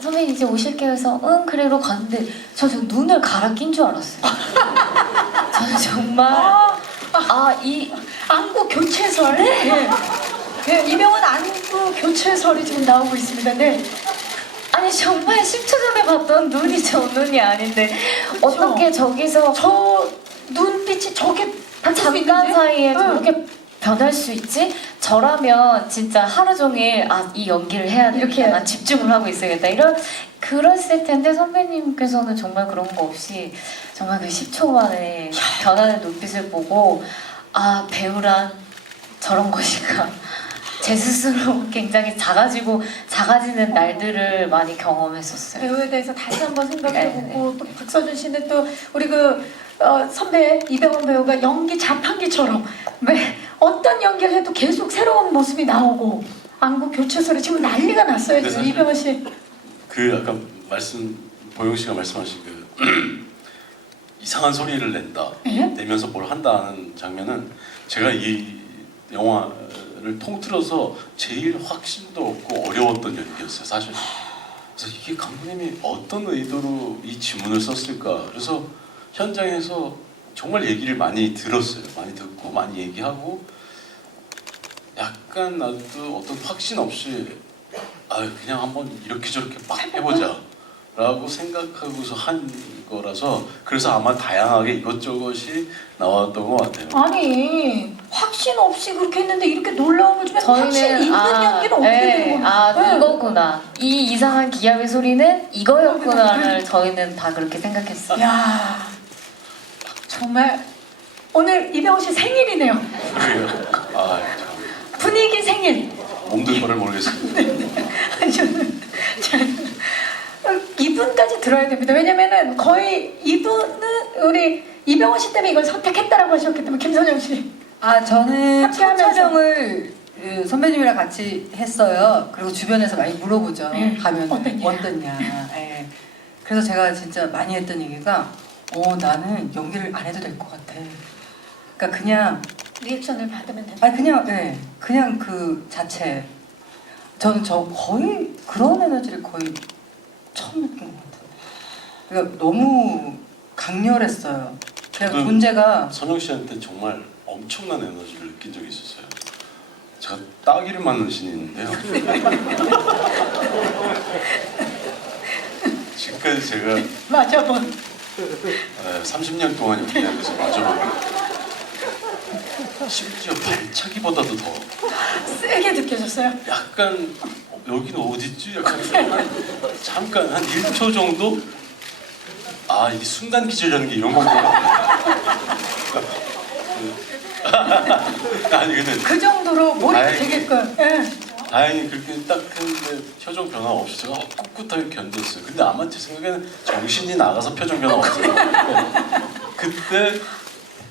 선배님 이제 오실게요 해서 응 그래 로 갔는데 저 눈을 갈아 낀 줄 알았어요. 저는 정말 이 안구 교체설. 네. 네, 이병헌 안구 교체설이 지금 나오고 있습니다. 네. 아니 정말 10초 전에 봤던 눈이 저 눈이 아닌데 어떻게 저기서 저 눈빛이 저게 바뀔 수 잠깐 있는지? 사이에 응. 저렇게 변할 수 있지? 저라면 진짜 하루 종일 이 연기를 해야 되겠다. 이렇게. 난 집중을 하고 있어야겠다. 그랬을 텐데 선배님께서는 정말 그런 거 없이 정말 그 10초 만에 변하는 눈빛을 보고 배우란 저런 것인가. 제 스스로 굉장히 작아지는 날들을 많이 경험했었어요. 배우에 대해서 다시 한번 생각해보고 또 박서준 씨는 또 우리 선배 이병헌 배우가 연기 자판기처럼 어떤 연기를 해도 계속 새로운 모습이 나오고 안구 교체설이 지금 난리가 났어요. 지금 이병헌 씨. 아까 보영 씨가 말씀하신 이상한 소리를 내면서 뭘 한다는 장면은 제가 이 영화를 통틀어서 제일 확신도 없고 어려웠던 연기였어요, 사실. 그래서 이게 감독님이 어떤 의도로 이 지문을 썼을까. 그래서 현장에서 정말 얘기를 많이 들었어요. 많이 듣고 많이 얘기하고, 약간 나도 어떤 확신 없이 그냥 한번 이렇게 저렇게 막 해보자 라고 생각하고서 한 거라서, 그래서 아마 다양하게 이것저것이 나왔던 것 같아요. 아니 확신 없이 그렇게 했는데 이렇게 놀라움을 주면 확신 있는 연기는 어떻게 되는 거야? 이거구나. 이 이상한 기합의 소리는 이거였구나를 저희는 다 그렇게 생각했어요. 야 정말 오늘 이병헌 씨 생일이네요. 그래요. 분위기 생일. 몸둘 바를 모르겠습니다. 저는 이분까지 들어야 됩니다. 왜냐면은 거의 이분은 우리 이병헌 씨 때문에 이걸 선택했다라고 하셨기 때문에. 김선영 씨. 저는 함께 첫 하면서. 촬영을 선배님이랑 같이 했어요. 그리고 주변에서 많이 물어보죠. 가면 어떠냐. 예. 그래서 제가 진짜 많이 했던 얘기가 나는 연기를 안 해도 될 것 같아. 그러니까 그냥 리액션을 받으면 된다. 그냥 그 자체. 저는 거의 그런 에너지를 거의 처음 느낀 것 같아요. 그러니까 너무 강렬했어요. 그래서 저도 문제가 선영 씨한테 정말 엄청난 에너지를 느낀 적이 있었어요. 제가 따귀를 맞는 신이 있는데요. 지금까지 제가 맞아본 30년 동안 연기하면서 맞아본 심지어 발차기보다도 더 세게 느껴졌어요. 약간 여기는 어딨지? 약간 잠깐 한 1초 정도 아 이게 순간 기절이라는 게 이런 거구나. 아니 근데 그 정도로 몰입이 다행히. 되게끔. 예. 다행히 그렇게 딱 했는데 표정 변화 없이 제가 꿋꿋하게 견뎠어요. 근데 아마 제 생각에는 정신이 나가서 표정 변화 없어요. 그때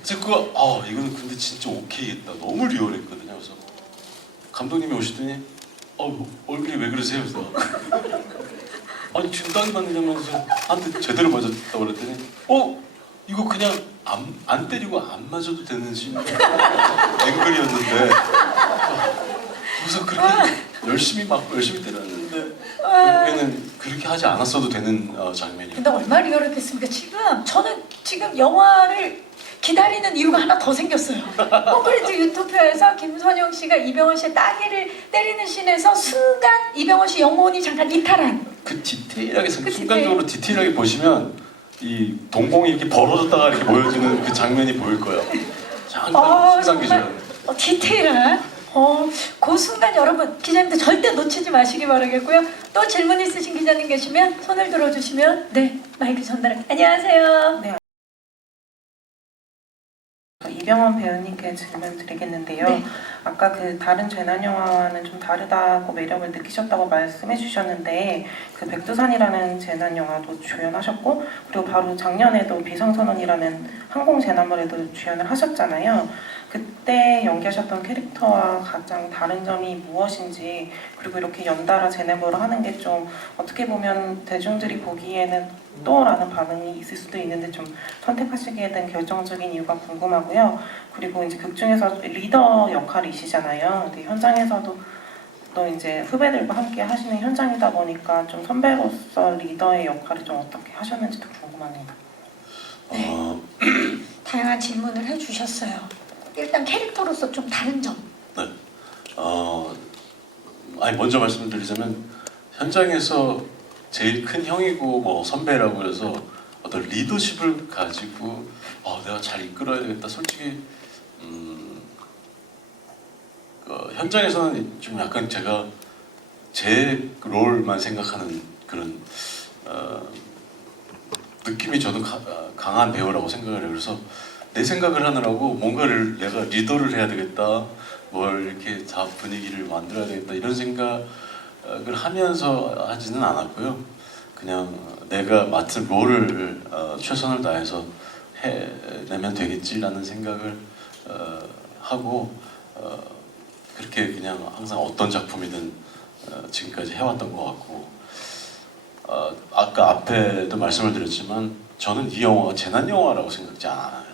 듣고 이거는 근데 진짜 오케이겠다. 너무 리얼했거든요. 그래서 감독님이 오시더니 얼굴이 왜 그러세요? 그래서 아니 지금 딱이 맞느냐면서 한테 제대로 맞았다고 그랬더니 이거 그냥 안 때리고 안 맞아도 되는 앵글이었는데 그래서 그렇게 열심히 맞고 열심히 때렸는데 결국에는 그렇게 하지 않았어도 되는 장면이에요. 근데 얼마나 리얼했겠습니까? 저는 지금 영화를 기다리는 이유가 하나 더 생겼어요. 콘크리트 유토피아에서 김선영 씨가 이병헌 씨의 따귀를 때리는 씬에서 순간 이병헌 씨 영혼이 잠깐 이탈한. 그 디테일하게 그 순간적으로 디테일하게 보시면 이 동공이 이렇게 벌어졌다가 이렇게 보여지는 그 장면이 보일 거예요. 잠깐 순간 기절. 디테일한. 그 순간 여러분 기자님들 절대 놓치지 마시기 바라겠고요. 또 질문 있으신 기자님 계시면 손을 들어주시면 네 마이크 전달할게요. 안녕하세요. 네. 이병헌 배우님께 질문 드리겠는데요. 네. 아까 그 다른 재난 영화와는 좀 다르다고 매력을 느끼셨다고 말씀해 주셨는데 그 백두산이라는 재난 영화도 주연하셨고 그리고 바로 작년에도 비상선언이라는 항공 재난물에도 주연을 하셨잖아요. 그때 연기하셨던 캐릭터와 가장 다른 점이 무엇인지 그리고 이렇게 연달아 재난물을 하는 게 좀 어떻게 보면 대중들이 보기에는 또라는 반응이 있을 수도 있는데 좀 선택하시게 된 결정적인 이유가 궁금하고요. 그리고 이제 극 중에서 리더 역할이시잖아요. 근데 현장에서도 또 이제 후배들과 함께 하시는 현장이다 보니까 좀 선배로서 리더의 역할을 좀 어떻게 하셨는지도 궁금하네요. 다양한 질문을 해주셨어요. 일단 캐릭터로서 좀 다른 점. 네. 먼저 말씀을 드리자면 현장에서 제일 큰 형이고 뭐 선배라고 해서 어떤 리더십을 가지고 내가 잘 이끌어야 되겠다. 솔직히 현장에서는 좀 약간 제가 제 롤만 생각하는 그런 느낌이 저도 강한 배우라고 생각을 해요. 그래서 내 생각을 하느라고 뭔가를 내가 리더를 해야 되겠다, 뭘 이렇게 다 분위기를 만들어야 되겠다 이런 생각을 하면서 하지는 않았고요. 그냥 내가 맡은 롤을 최선을 다해서 해내면 되겠지라는 생각을 하고 그렇게 그냥 항상 어떤 작품이든 지금까지 해왔던 것 같고 아까 앞에도 말씀을 드렸지만 저는 이 영화가 재난 영화라고 생각지 않아요.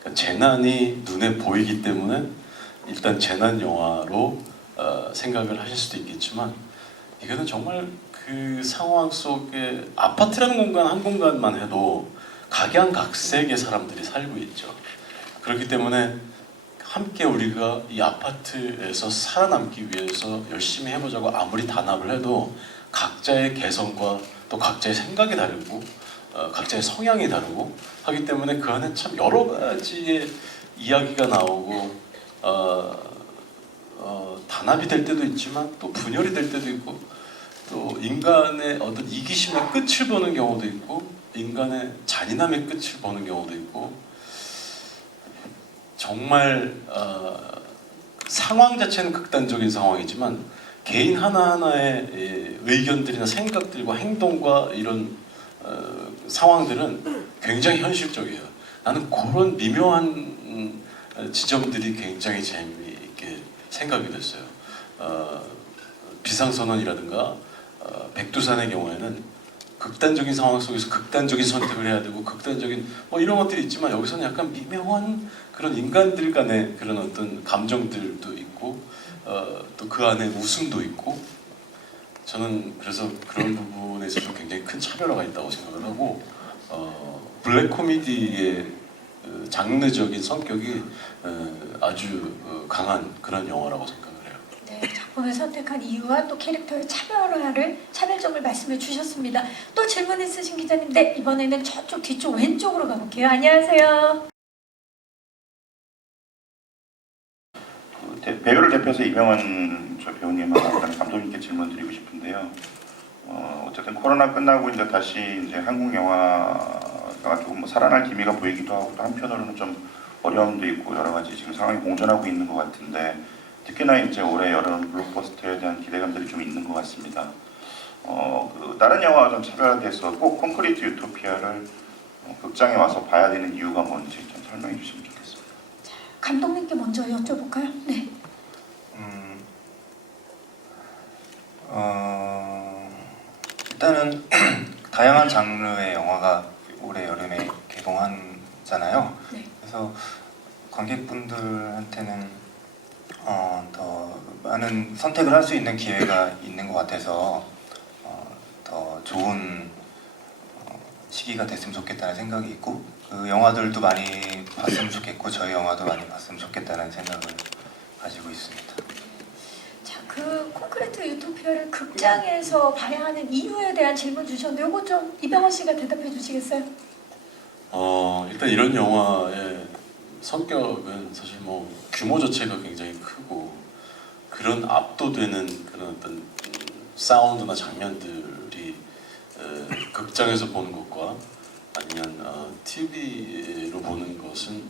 그러니까 재난이 눈에 보이기 때문에 일단 재난 영화로 생각을 하실 수도 있겠지만 이거는 정말 그 상황 속에 아파트라는 공간 한 공간만 해도 각양각색의 사람들이 살고 있죠. 그렇기 때문에 함께 우리가 이 아파트에서 살아남기 위해서 열심히 해보자고 아무리 단합을 해도 각자의 개성과 또 각자의 생각이 다르고 각자의 성향이 다르고 하기 때문에 그 안에 참 여러 가지의 이야기가 나오고 단합이 될 때도 있지만 또 분열이 될 때도 있고 또 인간의 어떤 이기심의 끝을 보는 경우도 있고 인간의 잔인함의 끝을 보는 경우도 있고 정말 상황 자체는 극단적인 상황이지만 개인 하나하나의 의견들이나 생각들과 행동과 이런 상황들은 굉장히 현실적이에요. 나는 그런 미묘한 지점들이 굉장히 재미있게 생각이 됐어요. 비상선언이라든가 백두산의 경우에는 극단적인 상황 속에서 극단적인 선택을 해야 되고 극단적인 뭐 이런 것들이 있지만 여기서는 약간 미묘한 그런 인간들 간의 그런 어떤 감정들도 있고 또 그 안에 웃음도 있고 저는 그래서 그런 부분에 있어서 굉장히 큰 차별화가 있다고 생각을 하고 블랙 코미디의 장르적인 성격이 아주 강한 그런 영화라고 생각을 해요. 네, 작품을 선택한 이유와 또 캐릭터의 차별점을 말씀해 주셨습니다. 또 질문 있으신 기자님, 네, 이번에는 저쪽 뒤쪽 왼쪽으로 가볼게요. 안녕하세요. 배우를 대표해서 이병헌 저 배우님하고 감독님께 질문 드리고 싶은데요. 어쨌든 코로나 끝나고 이제 다시 이제 한국 영화가 조금 뭐 살아날 기미가 보이기도 하고 또 한편으로는 좀 어려움도 있고 여러 가지 지금 상황이 공존하고 있는 것 같은데 특히나 이제 올해 여름 블록버스터에 대한 기대감들이 좀 있는 것 같습니다. 다른 영화와 좀 차별화돼서 꼭 콘크리트 유토피아를 극장에 와서 봐야 되는 이유가 뭔지 좀 설명해 주시면 좋겠습니다. 감독님께 먼저 여쭤볼까요? 네. 일단은 다양한 장르의 영화가 올해 여름에 개봉하잖아요. 네. 그래서 관객분들한테는 더 많은 선택을 할 수 있는 기회가 있는 것 같아서 더 좋은 시기가 됐으면 좋겠다는 생각이 있고 그 영화들도 많이 봤으면 좋겠고 저희 영화도 많이 봤으면 좋겠다는 생각을 가지고 있습니다. 자, 그 콘크리트 유토피아를 극장에서 봐야 하는 이유에 대한 질문 주셨는데 이거 좀 이병헌 씨가 대답해 주시겠어요? 일단 이런 영화의 성격은 사실 뭐 규모 자체가 굉장히 크고 그런 압도되는 그런 어떤 사운드나 장면들이 극장에서 보는 것과 아니면 TV로 보는 것은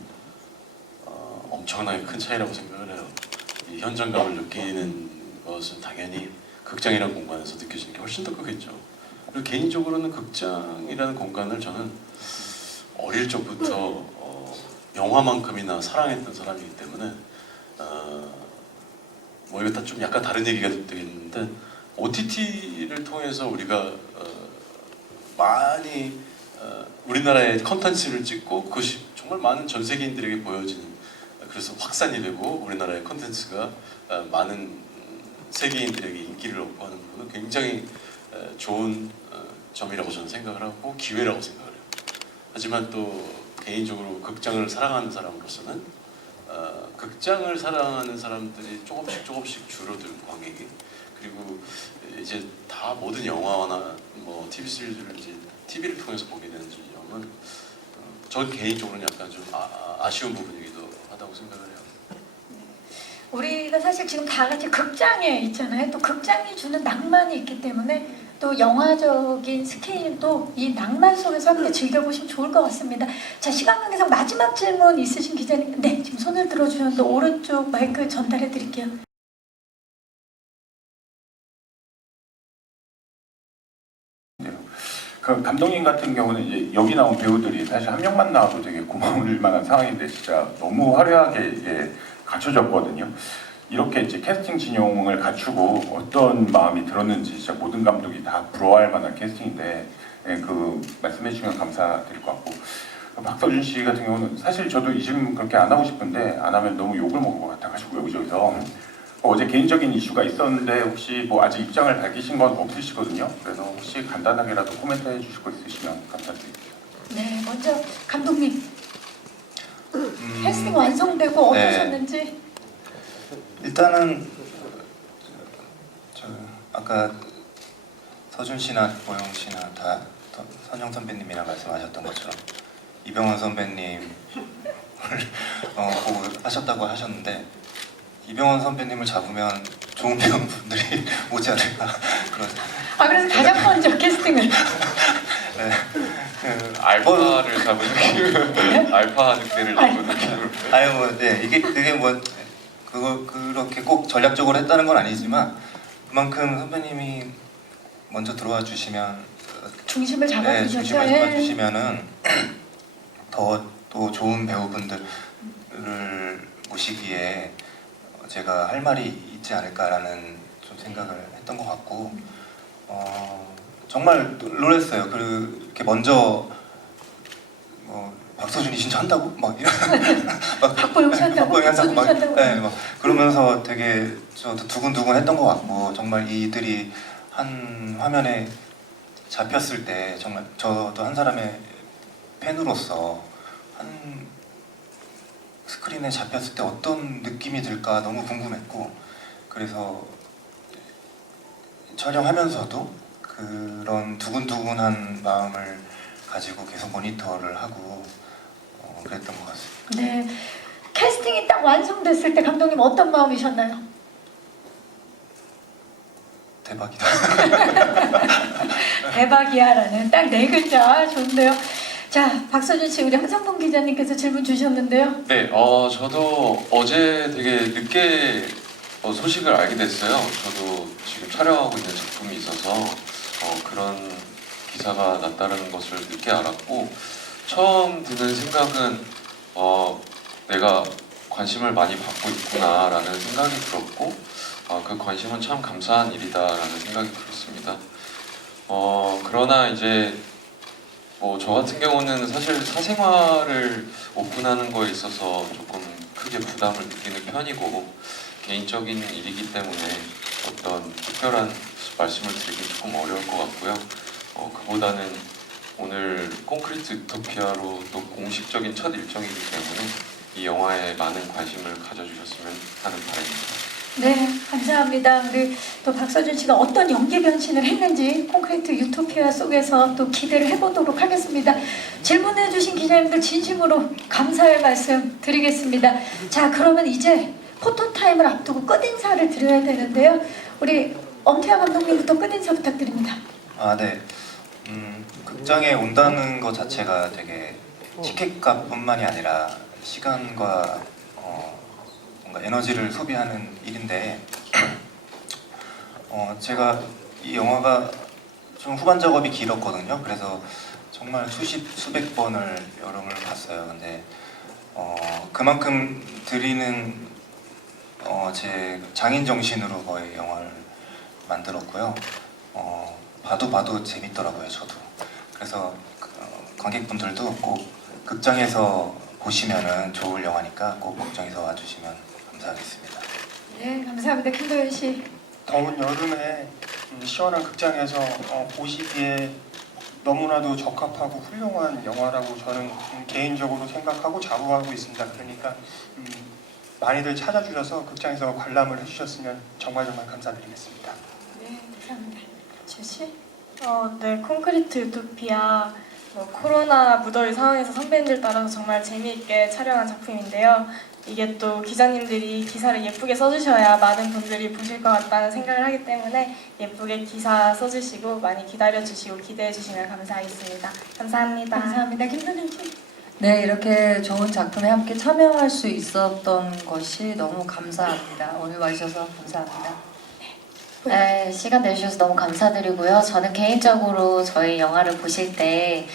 엄청나게 큰 차이라고 생각을 해요. 이 현장감을 느끼는 것은 당연히 극장이라는 공간에서 느껴지는 게 훨씬 더 크겠죠. 그리고 개인적으로는 극장이라는 공간을 저는 어릴 적부터 영화만큼이나 사랑했던 사람이기 때문에 뭐 이거 좀 약간 다른 얘기가 되겠는데 OTT를 통해서 우리가 많이 우리나라의 컨텐츠를 찍고 그것이 정말 많은 전 세계인들에게 보여지는 그래서 확산이 되고 우리나라의 컨텐츠가 많은 세계인들에게 인기를 얻고 하는 부분은 굉장히 좋은 점이라고 저는 생각을 하고 기회라고 생각을 해요. 하지만 또 개인적으로 극장을 사랑하는 사람으로서는 극장을 사랑하는 사람들이 조금씩 줄어들고 관객이 그리고 이제 다 모든 영화나 뭐 TV 시리즈를 이제 TV를 통해서 보게 되는 점은 저 개인적으로는 약간 좀 아쉬운 부분이기도 하다고 생각을 해요. 우리가 사실 지금 다 같이 극장에 있잖아요. 또 극장이 주는 낭만이 있기 때문에 또 영화적인 스케일도 이 낭만 속에서 함께 즐겨보시면 좋을 것 같습니다. 자, 시간 관계상 마지막 질문 있으신 기자님, 네, 지금 손을 들어주셨는데 오른쪽 마이크 전달해 드릴게요. 그 감독님 같은 경우는 이제 여기 나온 배우들이 사실 한 명만 나와도 되게 고마울 만한 상황인데 진짜 너무 화려하게 이제 갖춰졌거든요. 이렇게 이제 캐스팅 진용을 갖추고 어떤 마음이 들었는지 진짜 모든 감독이 다 부러워할 만한 캐스팅인데 그 말씀해 주시면 감사드릴 것 같고 박서준 씨 같은 경우는 사실 저도 이 질문 그렇게 안 하고 싶은데 안 하면 너무 욕을 먹을 것 같아가지고 여기저기서 어제 개인적인 이슈가 있었는데 혹시 뭐 아직 입장을 밝히신 건 없으시거든요. 그래서 혹시 간단하게라도 코멘트 해주실 거 있으시면 감사드립니다. 네, 먼저 감독님 캐스팅 완성되고 네. 어떠셨는지? 일단은 저 아까 서준 씨나 보영 씨나 다 선영 선배님이랑 말씀하셨던 것처럼 이병헌 선배님을 보고 하셨다고 하셨는데 이병헌 선배님을 잡으면 좋은 배우분들이 오지 않을까 그런. 그래서 가장 먼저 캐스팅을. 네. 알파를 잡은 느낌, 알파 늑대를 잡은 느낌으로. 아유 뭐 네 이게 되게 뭐 그렇게 꼭 전략적으로 했다는 건 아니지만 그만큼 선배님이 먼저 들어와 주시면 중심을 잡아주셨죠. 네, 중심을 잡아주시면은 더 또 좋은 배우분들을 모시기에 제가 할 말이 있지 않을까라는 좀 생각을 했던 것 같고 정말 놀랐어요. 그렇게 먼저 박서준이 진짜 한다고? 막 이런 박보영 씨 한다고? 박보영 한다고? 막, 한다고? 네, 막 그러면서 되게 저도 두근두근했던 것 같고 정말 이들이 한 화면에 잡혔을 때 정말 저도 한 사람의 팬으로서 한 스크린에 잡혔을 때 어떤 느낌이 들까 너무 궁금했고 그래서 촬영하면서도 그런 두근두근한 마음을 가지고 계속 모니터를 하고 그랬던 것 같습니다. 네, 캐스팅 캐스팅이 딱 완성됐을 때 감독님 어떤 마음이셨나요? 대박이다. 대박이야라는 딱 네 글자 좋은데요. 자, 박서준 씨, 우리 한상봉 기자님께서 질문 주셨는데요. 네, 저도 어제 되게 늦게 소식을 알게 됐어요. 저도 지금 촬영하고 있는 작품이 있어서 그런 기사가 났다는 것을 늦게 알았고, 처음 드는 생각은 내가 관심을 많이 받고 있구나라는 생각이 들었고, 그 관심은 참 감사한 일이다라는 생각이 들었습니다. 그러나 이제 저 같은 경우는 사실 사생활을 오픈하는 거에 있어서 조금 크게 부담을 느끼는 편이고, 개인적인 일이기 때문에 어떤 특별한 말씀을 드리기 조금 어려울 것 같고요. 그보다는 오늘 콘크리트 유토피아로 또 공식적인 첫 일정이기 때문에 이 영화에 많은 관심을 가져주셨으면 하는 바람입니다. 네, 감사합니다. 우리 또 박서준 씨가 어떤 연기 변신을 했는지 콘크리트 유토피아 속에서 또 기대를 해보도록 하겠습니다. 질문해주신 기자님들 진심으로 감사의 말씀 드리겠습니다. 자, 그러면 이제 포토타임을 앞두고 끝인사를 드려야 되는데요. 우리 엄태아 감독님부터 끝인사 부탁드립니다. 네. 극장에 온다는 것 자체가 되게 티켓값뿐만이 아니라 시간과 뭔가 에너지를 소비하는 일인데, 제가 이 영화가 좀 후반 작업이 길었거든요. 그래서 정말 수백 번을 여러 번 봤어요. 근데 그만큼 드리는 제 장인 정신으로 거의 영화를 만들었고요. 봐도 재밌더라고요, 저도. 그래서 관객분들도 꼭 극장에서 보시면은 좋을 영화니까 꼭 극장에서 와주시면 감사하겠습니다. 네, 감사합니다. 김도현 씨. 더운 여름에 시원한 극장에서 보시기에 너무나도 적합하고 훌륭한 영화라고 저는 개인적으로 생각하고 자부하고 있습니다. 그러니까 많이들 찾아주셔서 극장에서 관람을 해주셨으면 정말 감사드리겠습니다. 네, 감사합니다. 주 씨. 네, 콘크리트 유토피아 코로나 무더위 상황에서 선배님들 따라서 정말 재미있게 촬영한 작품인데요. 이게 또 기자님들이 기사를 예쁘게 써주셔야 많은 분들이 보실 것 같다는 생각을 하기 때문에 예쁘게 기사 써주시고 많이 기다려주시고 기대해주시면 감사하겠습니다. 감사합니다. 감사합니다. 김도현 씨. 네, 이렇게 좋은 작품에 함께 참여할 수 있었던 것이 너무 감사합니다. 오늘 와주셔서 감사합니다. 네, 시간 내주셔서 너무 감사드리고요. 저는 개인적으로 저희 영화를 보실 때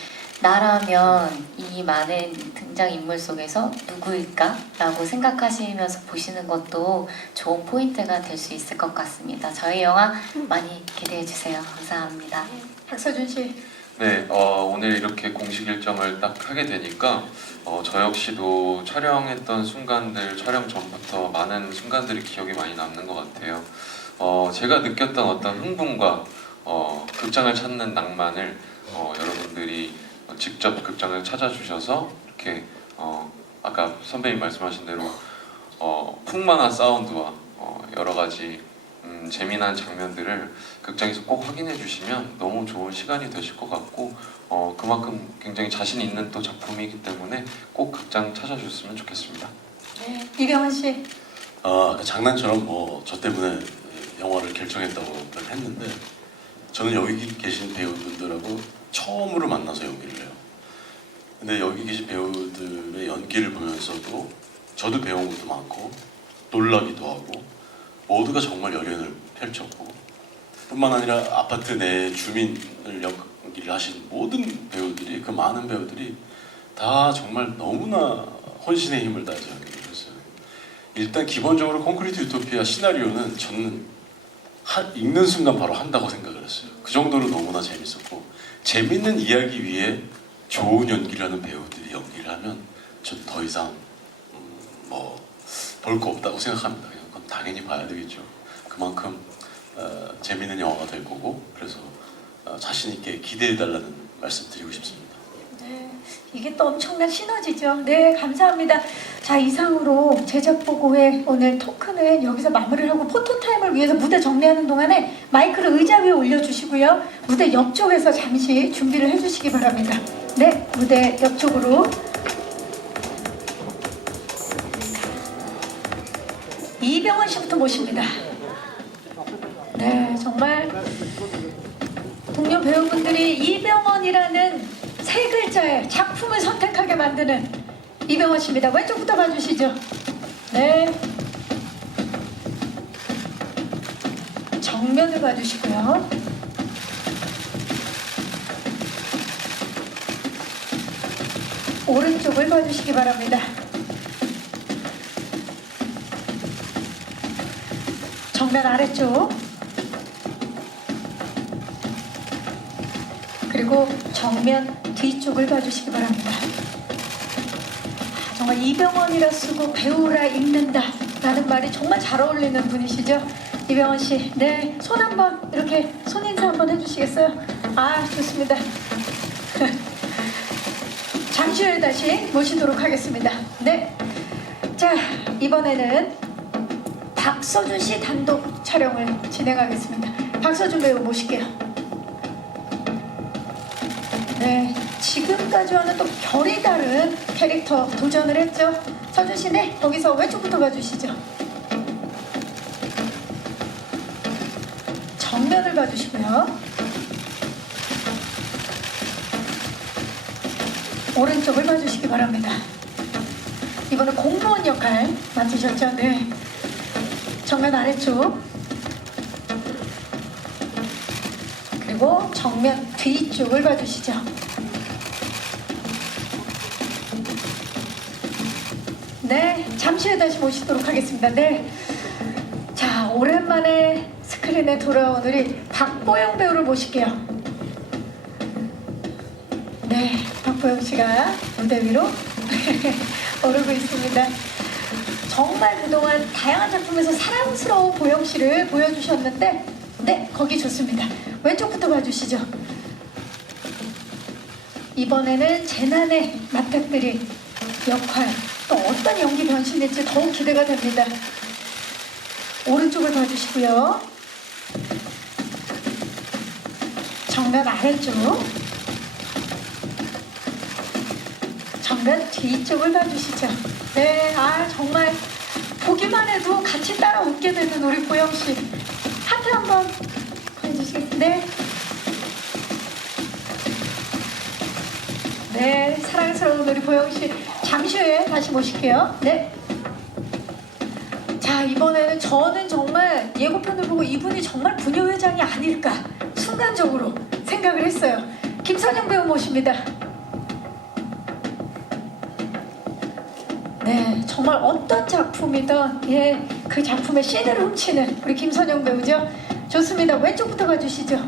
나라면 이 많은 등장인물 속에서 누구일까? 라고 생각하시면서 보시는 것도 좋은 포인트가 될 수 있을 것 같습니다. 저희 영화 많이 기대해주세요. 감사합니다. 박서준 씨. 네, 오늘 이렇게 공식 일정을 딱 하게 되니까 저 역시도 촬영했던 순간들, 촬영 전부터 많은 순간들이 기억에 많이 남는 것 같아요. 제가 느꼈던 어떤 흥분과 극장을 찾는 낭만을 여러분들이 직접 극장을 찾아주셔서 이렇게 아까 선배님 말씀하신 대로 풍만한 사운드와 여러 가지 재미난 장면들을 극장에서 꼭 확인해 주시면 너무 좋은 시간이 되실 것 같고 그만큼 굉장히 자신 있는 또 작품이기 때문에 꼭 극장 찾아주셨으면 좋겠습니다. 네, 이병헌 씨. 아까 장난처럼 저 때문에 영화를 결정했다고 했는데, 저는 여기 계신 배우분들하고 처음으로 만나서 연기를 해요. 근데 여기 계신 배우들의 연기를 보면서도 저도 배운 것도 많고 놀라기도 하고 모두가 정말 열연을 펼쳤고, 뿐만 아니라 아파트 내 주민을 연기를 하신 모든 배우들이, 그 많은 배우들이 다 정말 너무나 혼신의 힘을 다해서 연기를 했어요. 일단 기본적으로 콘크리트 유토피아 시나리오는 저는 읽는 순간 바로 한다고 생각을 했어요. 그 정도로 너무나 재밌었고, 재밌는 이야기 위에 좋은 연기를 하는 배우들이 연기를 하면 전 더 이상 볼 거 없다고 생각합니다. 그건 당연히 봐야 되겠죠. 그만큼 재밌는 영화가 될 거고, 그래서 자신 있게 기대해달라는 말씀 드리고 싶습니다. 네, 이게 또 엄청난 시너지죠. 네, 감사합니다. 자, 이상으로 제작보고회 오늘 토크는 여기서 마무리를 하고 포토타임을 위해서 무대 정리하는 동안에 마이크를 의자 위에 올려주시고요. 무대 옆쪽에서 잠시 준비를 해주시기 바랍니다. 네, 무대 옆쪽으로. 이병헌 씨부터 모십니다. 네, 정말 동료 배우분들이 이병헌이라는 세 글자의 작품을 선택하게 만드는 이병헌 씨입니다. 왼쪽부터 봐주시죠. 네. 정면을 봐주시고요. 오른쪽을 봐주시기 바랍니다. 정면 아래쪽, 그리고 정면 뒤쪽을 봐주시기 바랍니다. 정말 이병헌이라 쓰고 배우라 읽는다 라는 말이 정말 잘 어울리는 분이시죠? 이병헌 씨, 네, 손 한번 이렇게 손 인사 한번 해주시겠어요? 아, 좋습니다. 잠시 후에 다시 모시도록 하겠습니다. 네, 자, 이번에는 박서준 씨 단독 촬영을 진행하겠습니다. 박서준 배우 모실게요. 네, 지금까지와는 또 결이 다른 캐릭터 도전을 했죠. 서준 씨, 네, 거기서 왼쪽부터 봐주시죠. 정면을 봐주시고요. 오른쪽을 봐주시기 바랍니다. 이번엔 공무원 역할 맡으셨죠? 네. 정면 아래쪽, 그리고 정면 뒤쪽을 봐주시죠. 네, 잠시 후에 다시 모시도록 하겠습니다. 네, 자, 오랜만에 스크린에 돌아온 우리 박보영 배우를 모실게요. 네, 박보영 씨가 무대 위로 오르고 있습니다. 정말 그동안 다양한 작품에서 사랑스러운 보영 씨를 보여주셨는데, 네, 거기 좋습니다. 왼쪽부터 봐주시죠. 이번에는 재난에 맞닥뜨릴 역할, 또 어떤 연기 변신될지 더욱 기대가 됩니다. 오른쪽을 봐주시고요. 정면 아래쪽, 정면 뒤쪽을 봐주시죠. 네, 아, 정말 보기만 해도 같이 따라 웃게 되는 우리 보영씨. 하트 한번 보여주시겠어요? 네. 네, 사랑스러운 우리 보영씨. 잠시 후에 다시 모실게요. 네. 자, 이번에는 저는 정말 예고편을 보고 이분이 정말 부녀회장이 아닐까 순간적으로 생각을 했어요. 김선영 배우 모십니다. 네, 정말 어떤 작품이든 예, 그 작품의 씬을 훔치는 우리 김선영 배우죠. 좋습니다. 왼쪽부터 가주시죠.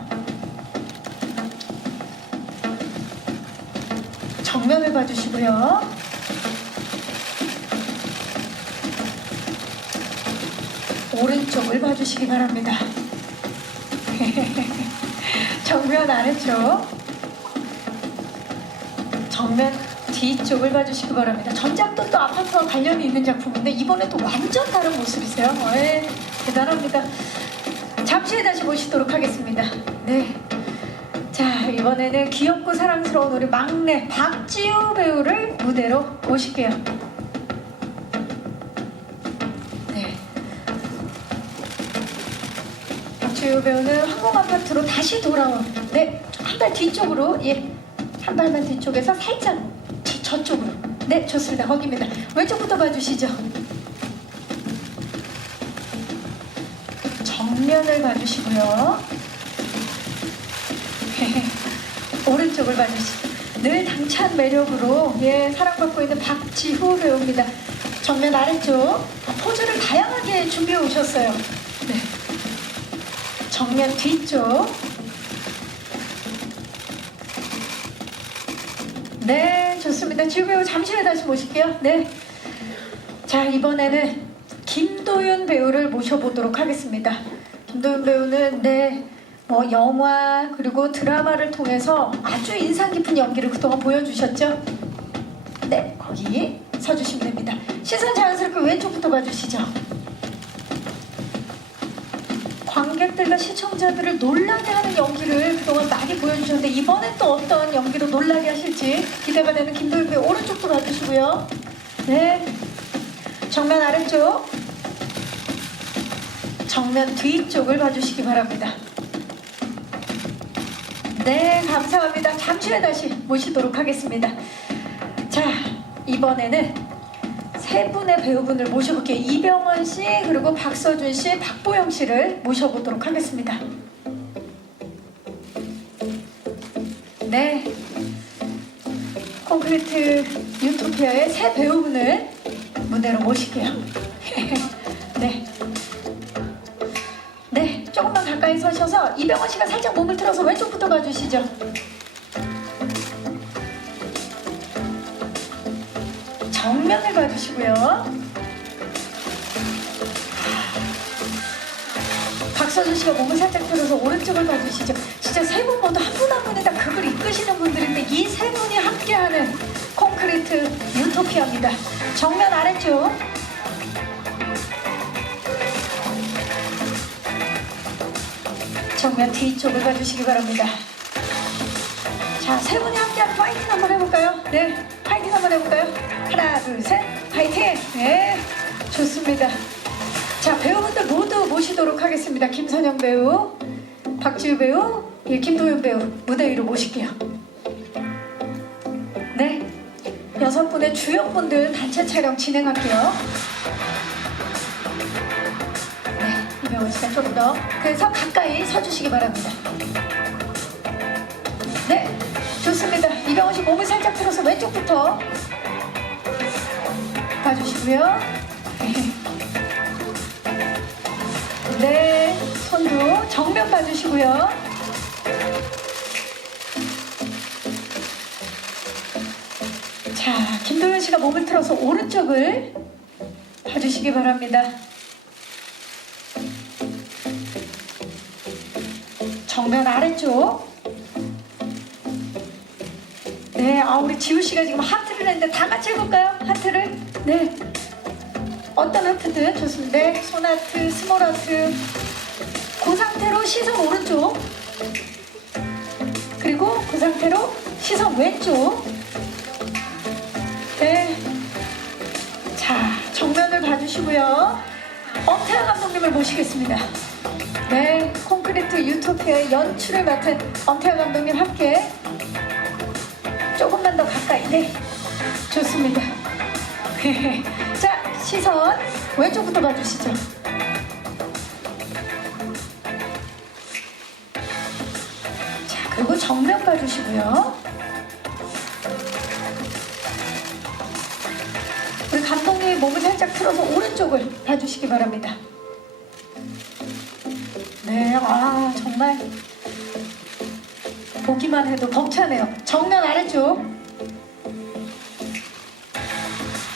정면을 봐주시고요. 오른쪽을 봐주시기 바랍니다. 정면 아래쪽, 정면 뒤쪽을 봐주시기 바랍니다. 전작도 또 아파트와 관련이 있는 작품인데 이번에 또 완전 다른 모습이세요. 네, 대단합니다. 잠시 후에 다시 모시도록 하겠습니다. 네, 자, 이번에는 귀엽고 사랑스러운 우리 막내 박지우 배우를 무대로 모실게요. 네, 박지우 배우는 항공아파트로 다시 돌아온, 네, 한 발 뒤쪽으로, 예, 한 발만 뒤쪽에서 살짝 저쪽으로. 네, 좋습니다. 거기입니다. 왼쪽부터 봐주시죠. 정면을 봐주시고요. 오른쪽을 봐주시죠. 늘 당찬 매력으로 예, 사랑받고 있는 박지후 배우입니다. 정면 아래쪽, 포즈를 다양하게 준비해 오셨어요. 네. 정면 뒤쪽, 네, 좋습니다. 지우 배우 잠시 후에 다시 모실게요. 네. 자, 이번에는 김도윤 배우를 모셔보도록 하겠습니다. 김도윤 배우는 네, 뭐 영화 그리고 드라마를 통해서 아주 인상 깊은 연기를 그동안 보여주셨죠? 네, 거기 서주시면 됩니다. 시선 자연스럽게 왼쪽부터 봐주시죠. 관객들과 시청자들을 놀라게 하는 연기를 그동안 많이 보여주셨는데 이번엔 또 어떤 연기로 놀라게 하실지 기대가 되는 김도윤 배우 오른쪽도 봐주시고요. 네, 정면 아래쪽, 정면 뒤쪽을 봐주시기 바랍니다. 네, 감사합니다. 잠시 후에 다시 모시도록 하겠습니다. 자, 이번에는 세 분의 배우분을 모셔볼게요. 이병헌 씨, 그리고 박서준 씨, 박보영 씨를 모셔보도록 하겠습니다. 네, 콘크리트 유토피아의 새 배우분을 무대로 모실게요. 네. 네, 조금만 가까이 서셔서 이병헌 씨가 살짝 몸을 틀어서 왼쪽부터 가주시죠. 정면을 봐주시고요. 박서준 씨가 몸을 살짝 들어서 오른쪽을 봐주시죠. 진짜 세 분 모두 한 분 한 분이 다 극을 이끄시는 분들인데 이 세 분이 함께하는 콘크리트 유토피아입니다. 정면 아래쪽. 정면 뒤쪽을 봐주시기 바랍니다. 자, 세 분이 함께하는 파이팅 한번 해볼까요? 네, 파이팅 한번 해볼까요? 하나, 둘, 셋, 파이팅! 네, 좋습니다. 자, 배우분들 모두 모시도록 하겠습니다. 김선영 배우, 박지우 배우, 예, 김도윤 배우 무대 위로 모실게요. 네, 6분의 주역분들 단체 촬영 진행할게요. 네, 이병헌 씨가 조금 더 그래서 가까이 서주시기 바랍니다. 네, 좋습니다. 이병헌 씨 몸을 살짝 틀어서 왼쪽부터 봐주시고요. 네, 손도 정면 봐주시고요. 자, 김도윤 씨가 몸을 틀어서 오른쪽을 봐주시기 바랍니다. 정면 아래쪽. 네, 우리 지우 씨가 지금 하트를 했는데 다 같이 해볼까요? 하트를. 네. 어떤 하트든 좋습니다. 네, 손하트, 스몰하트. 그 상태로 시선 오른쪽. 그리고 그 상태로 시선 왼쪽. 네. 자, 정면을 봐주시고요. 엄태아 감독님을 모시겠습니다. 네, 콘크리트 유토피아의 연출을 맡은 엄태아 감독님 함께 조금만 더 가까이. 네, 좋습니다. 자, 시선 왼쪽부터 봐주시죠. 자, 그리고 정면 봐주시고요. 우리 감독님 몸을 살짝 틀어서 오른쪽을 봐주시기 바랍니다. 네, 정말 보기만 해도 벅차네요. 정면 아래쪽.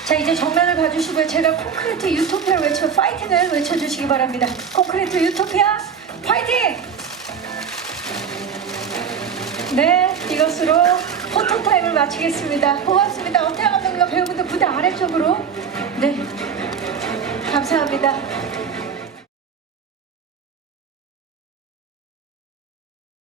자, 이제 정면을 봐주시고요. 제가 콘크리트 유토피아를 외쳐 파이팅을 외쳐주시기 바랍니다. 콘크리트 유토피아 파이팅! 네, 이것으로 포토타임을 마치겠습니다. 고맙습니다. 엄태아 감독님과 배우분들 부대 아래쪽으로. 네, 감사합니다.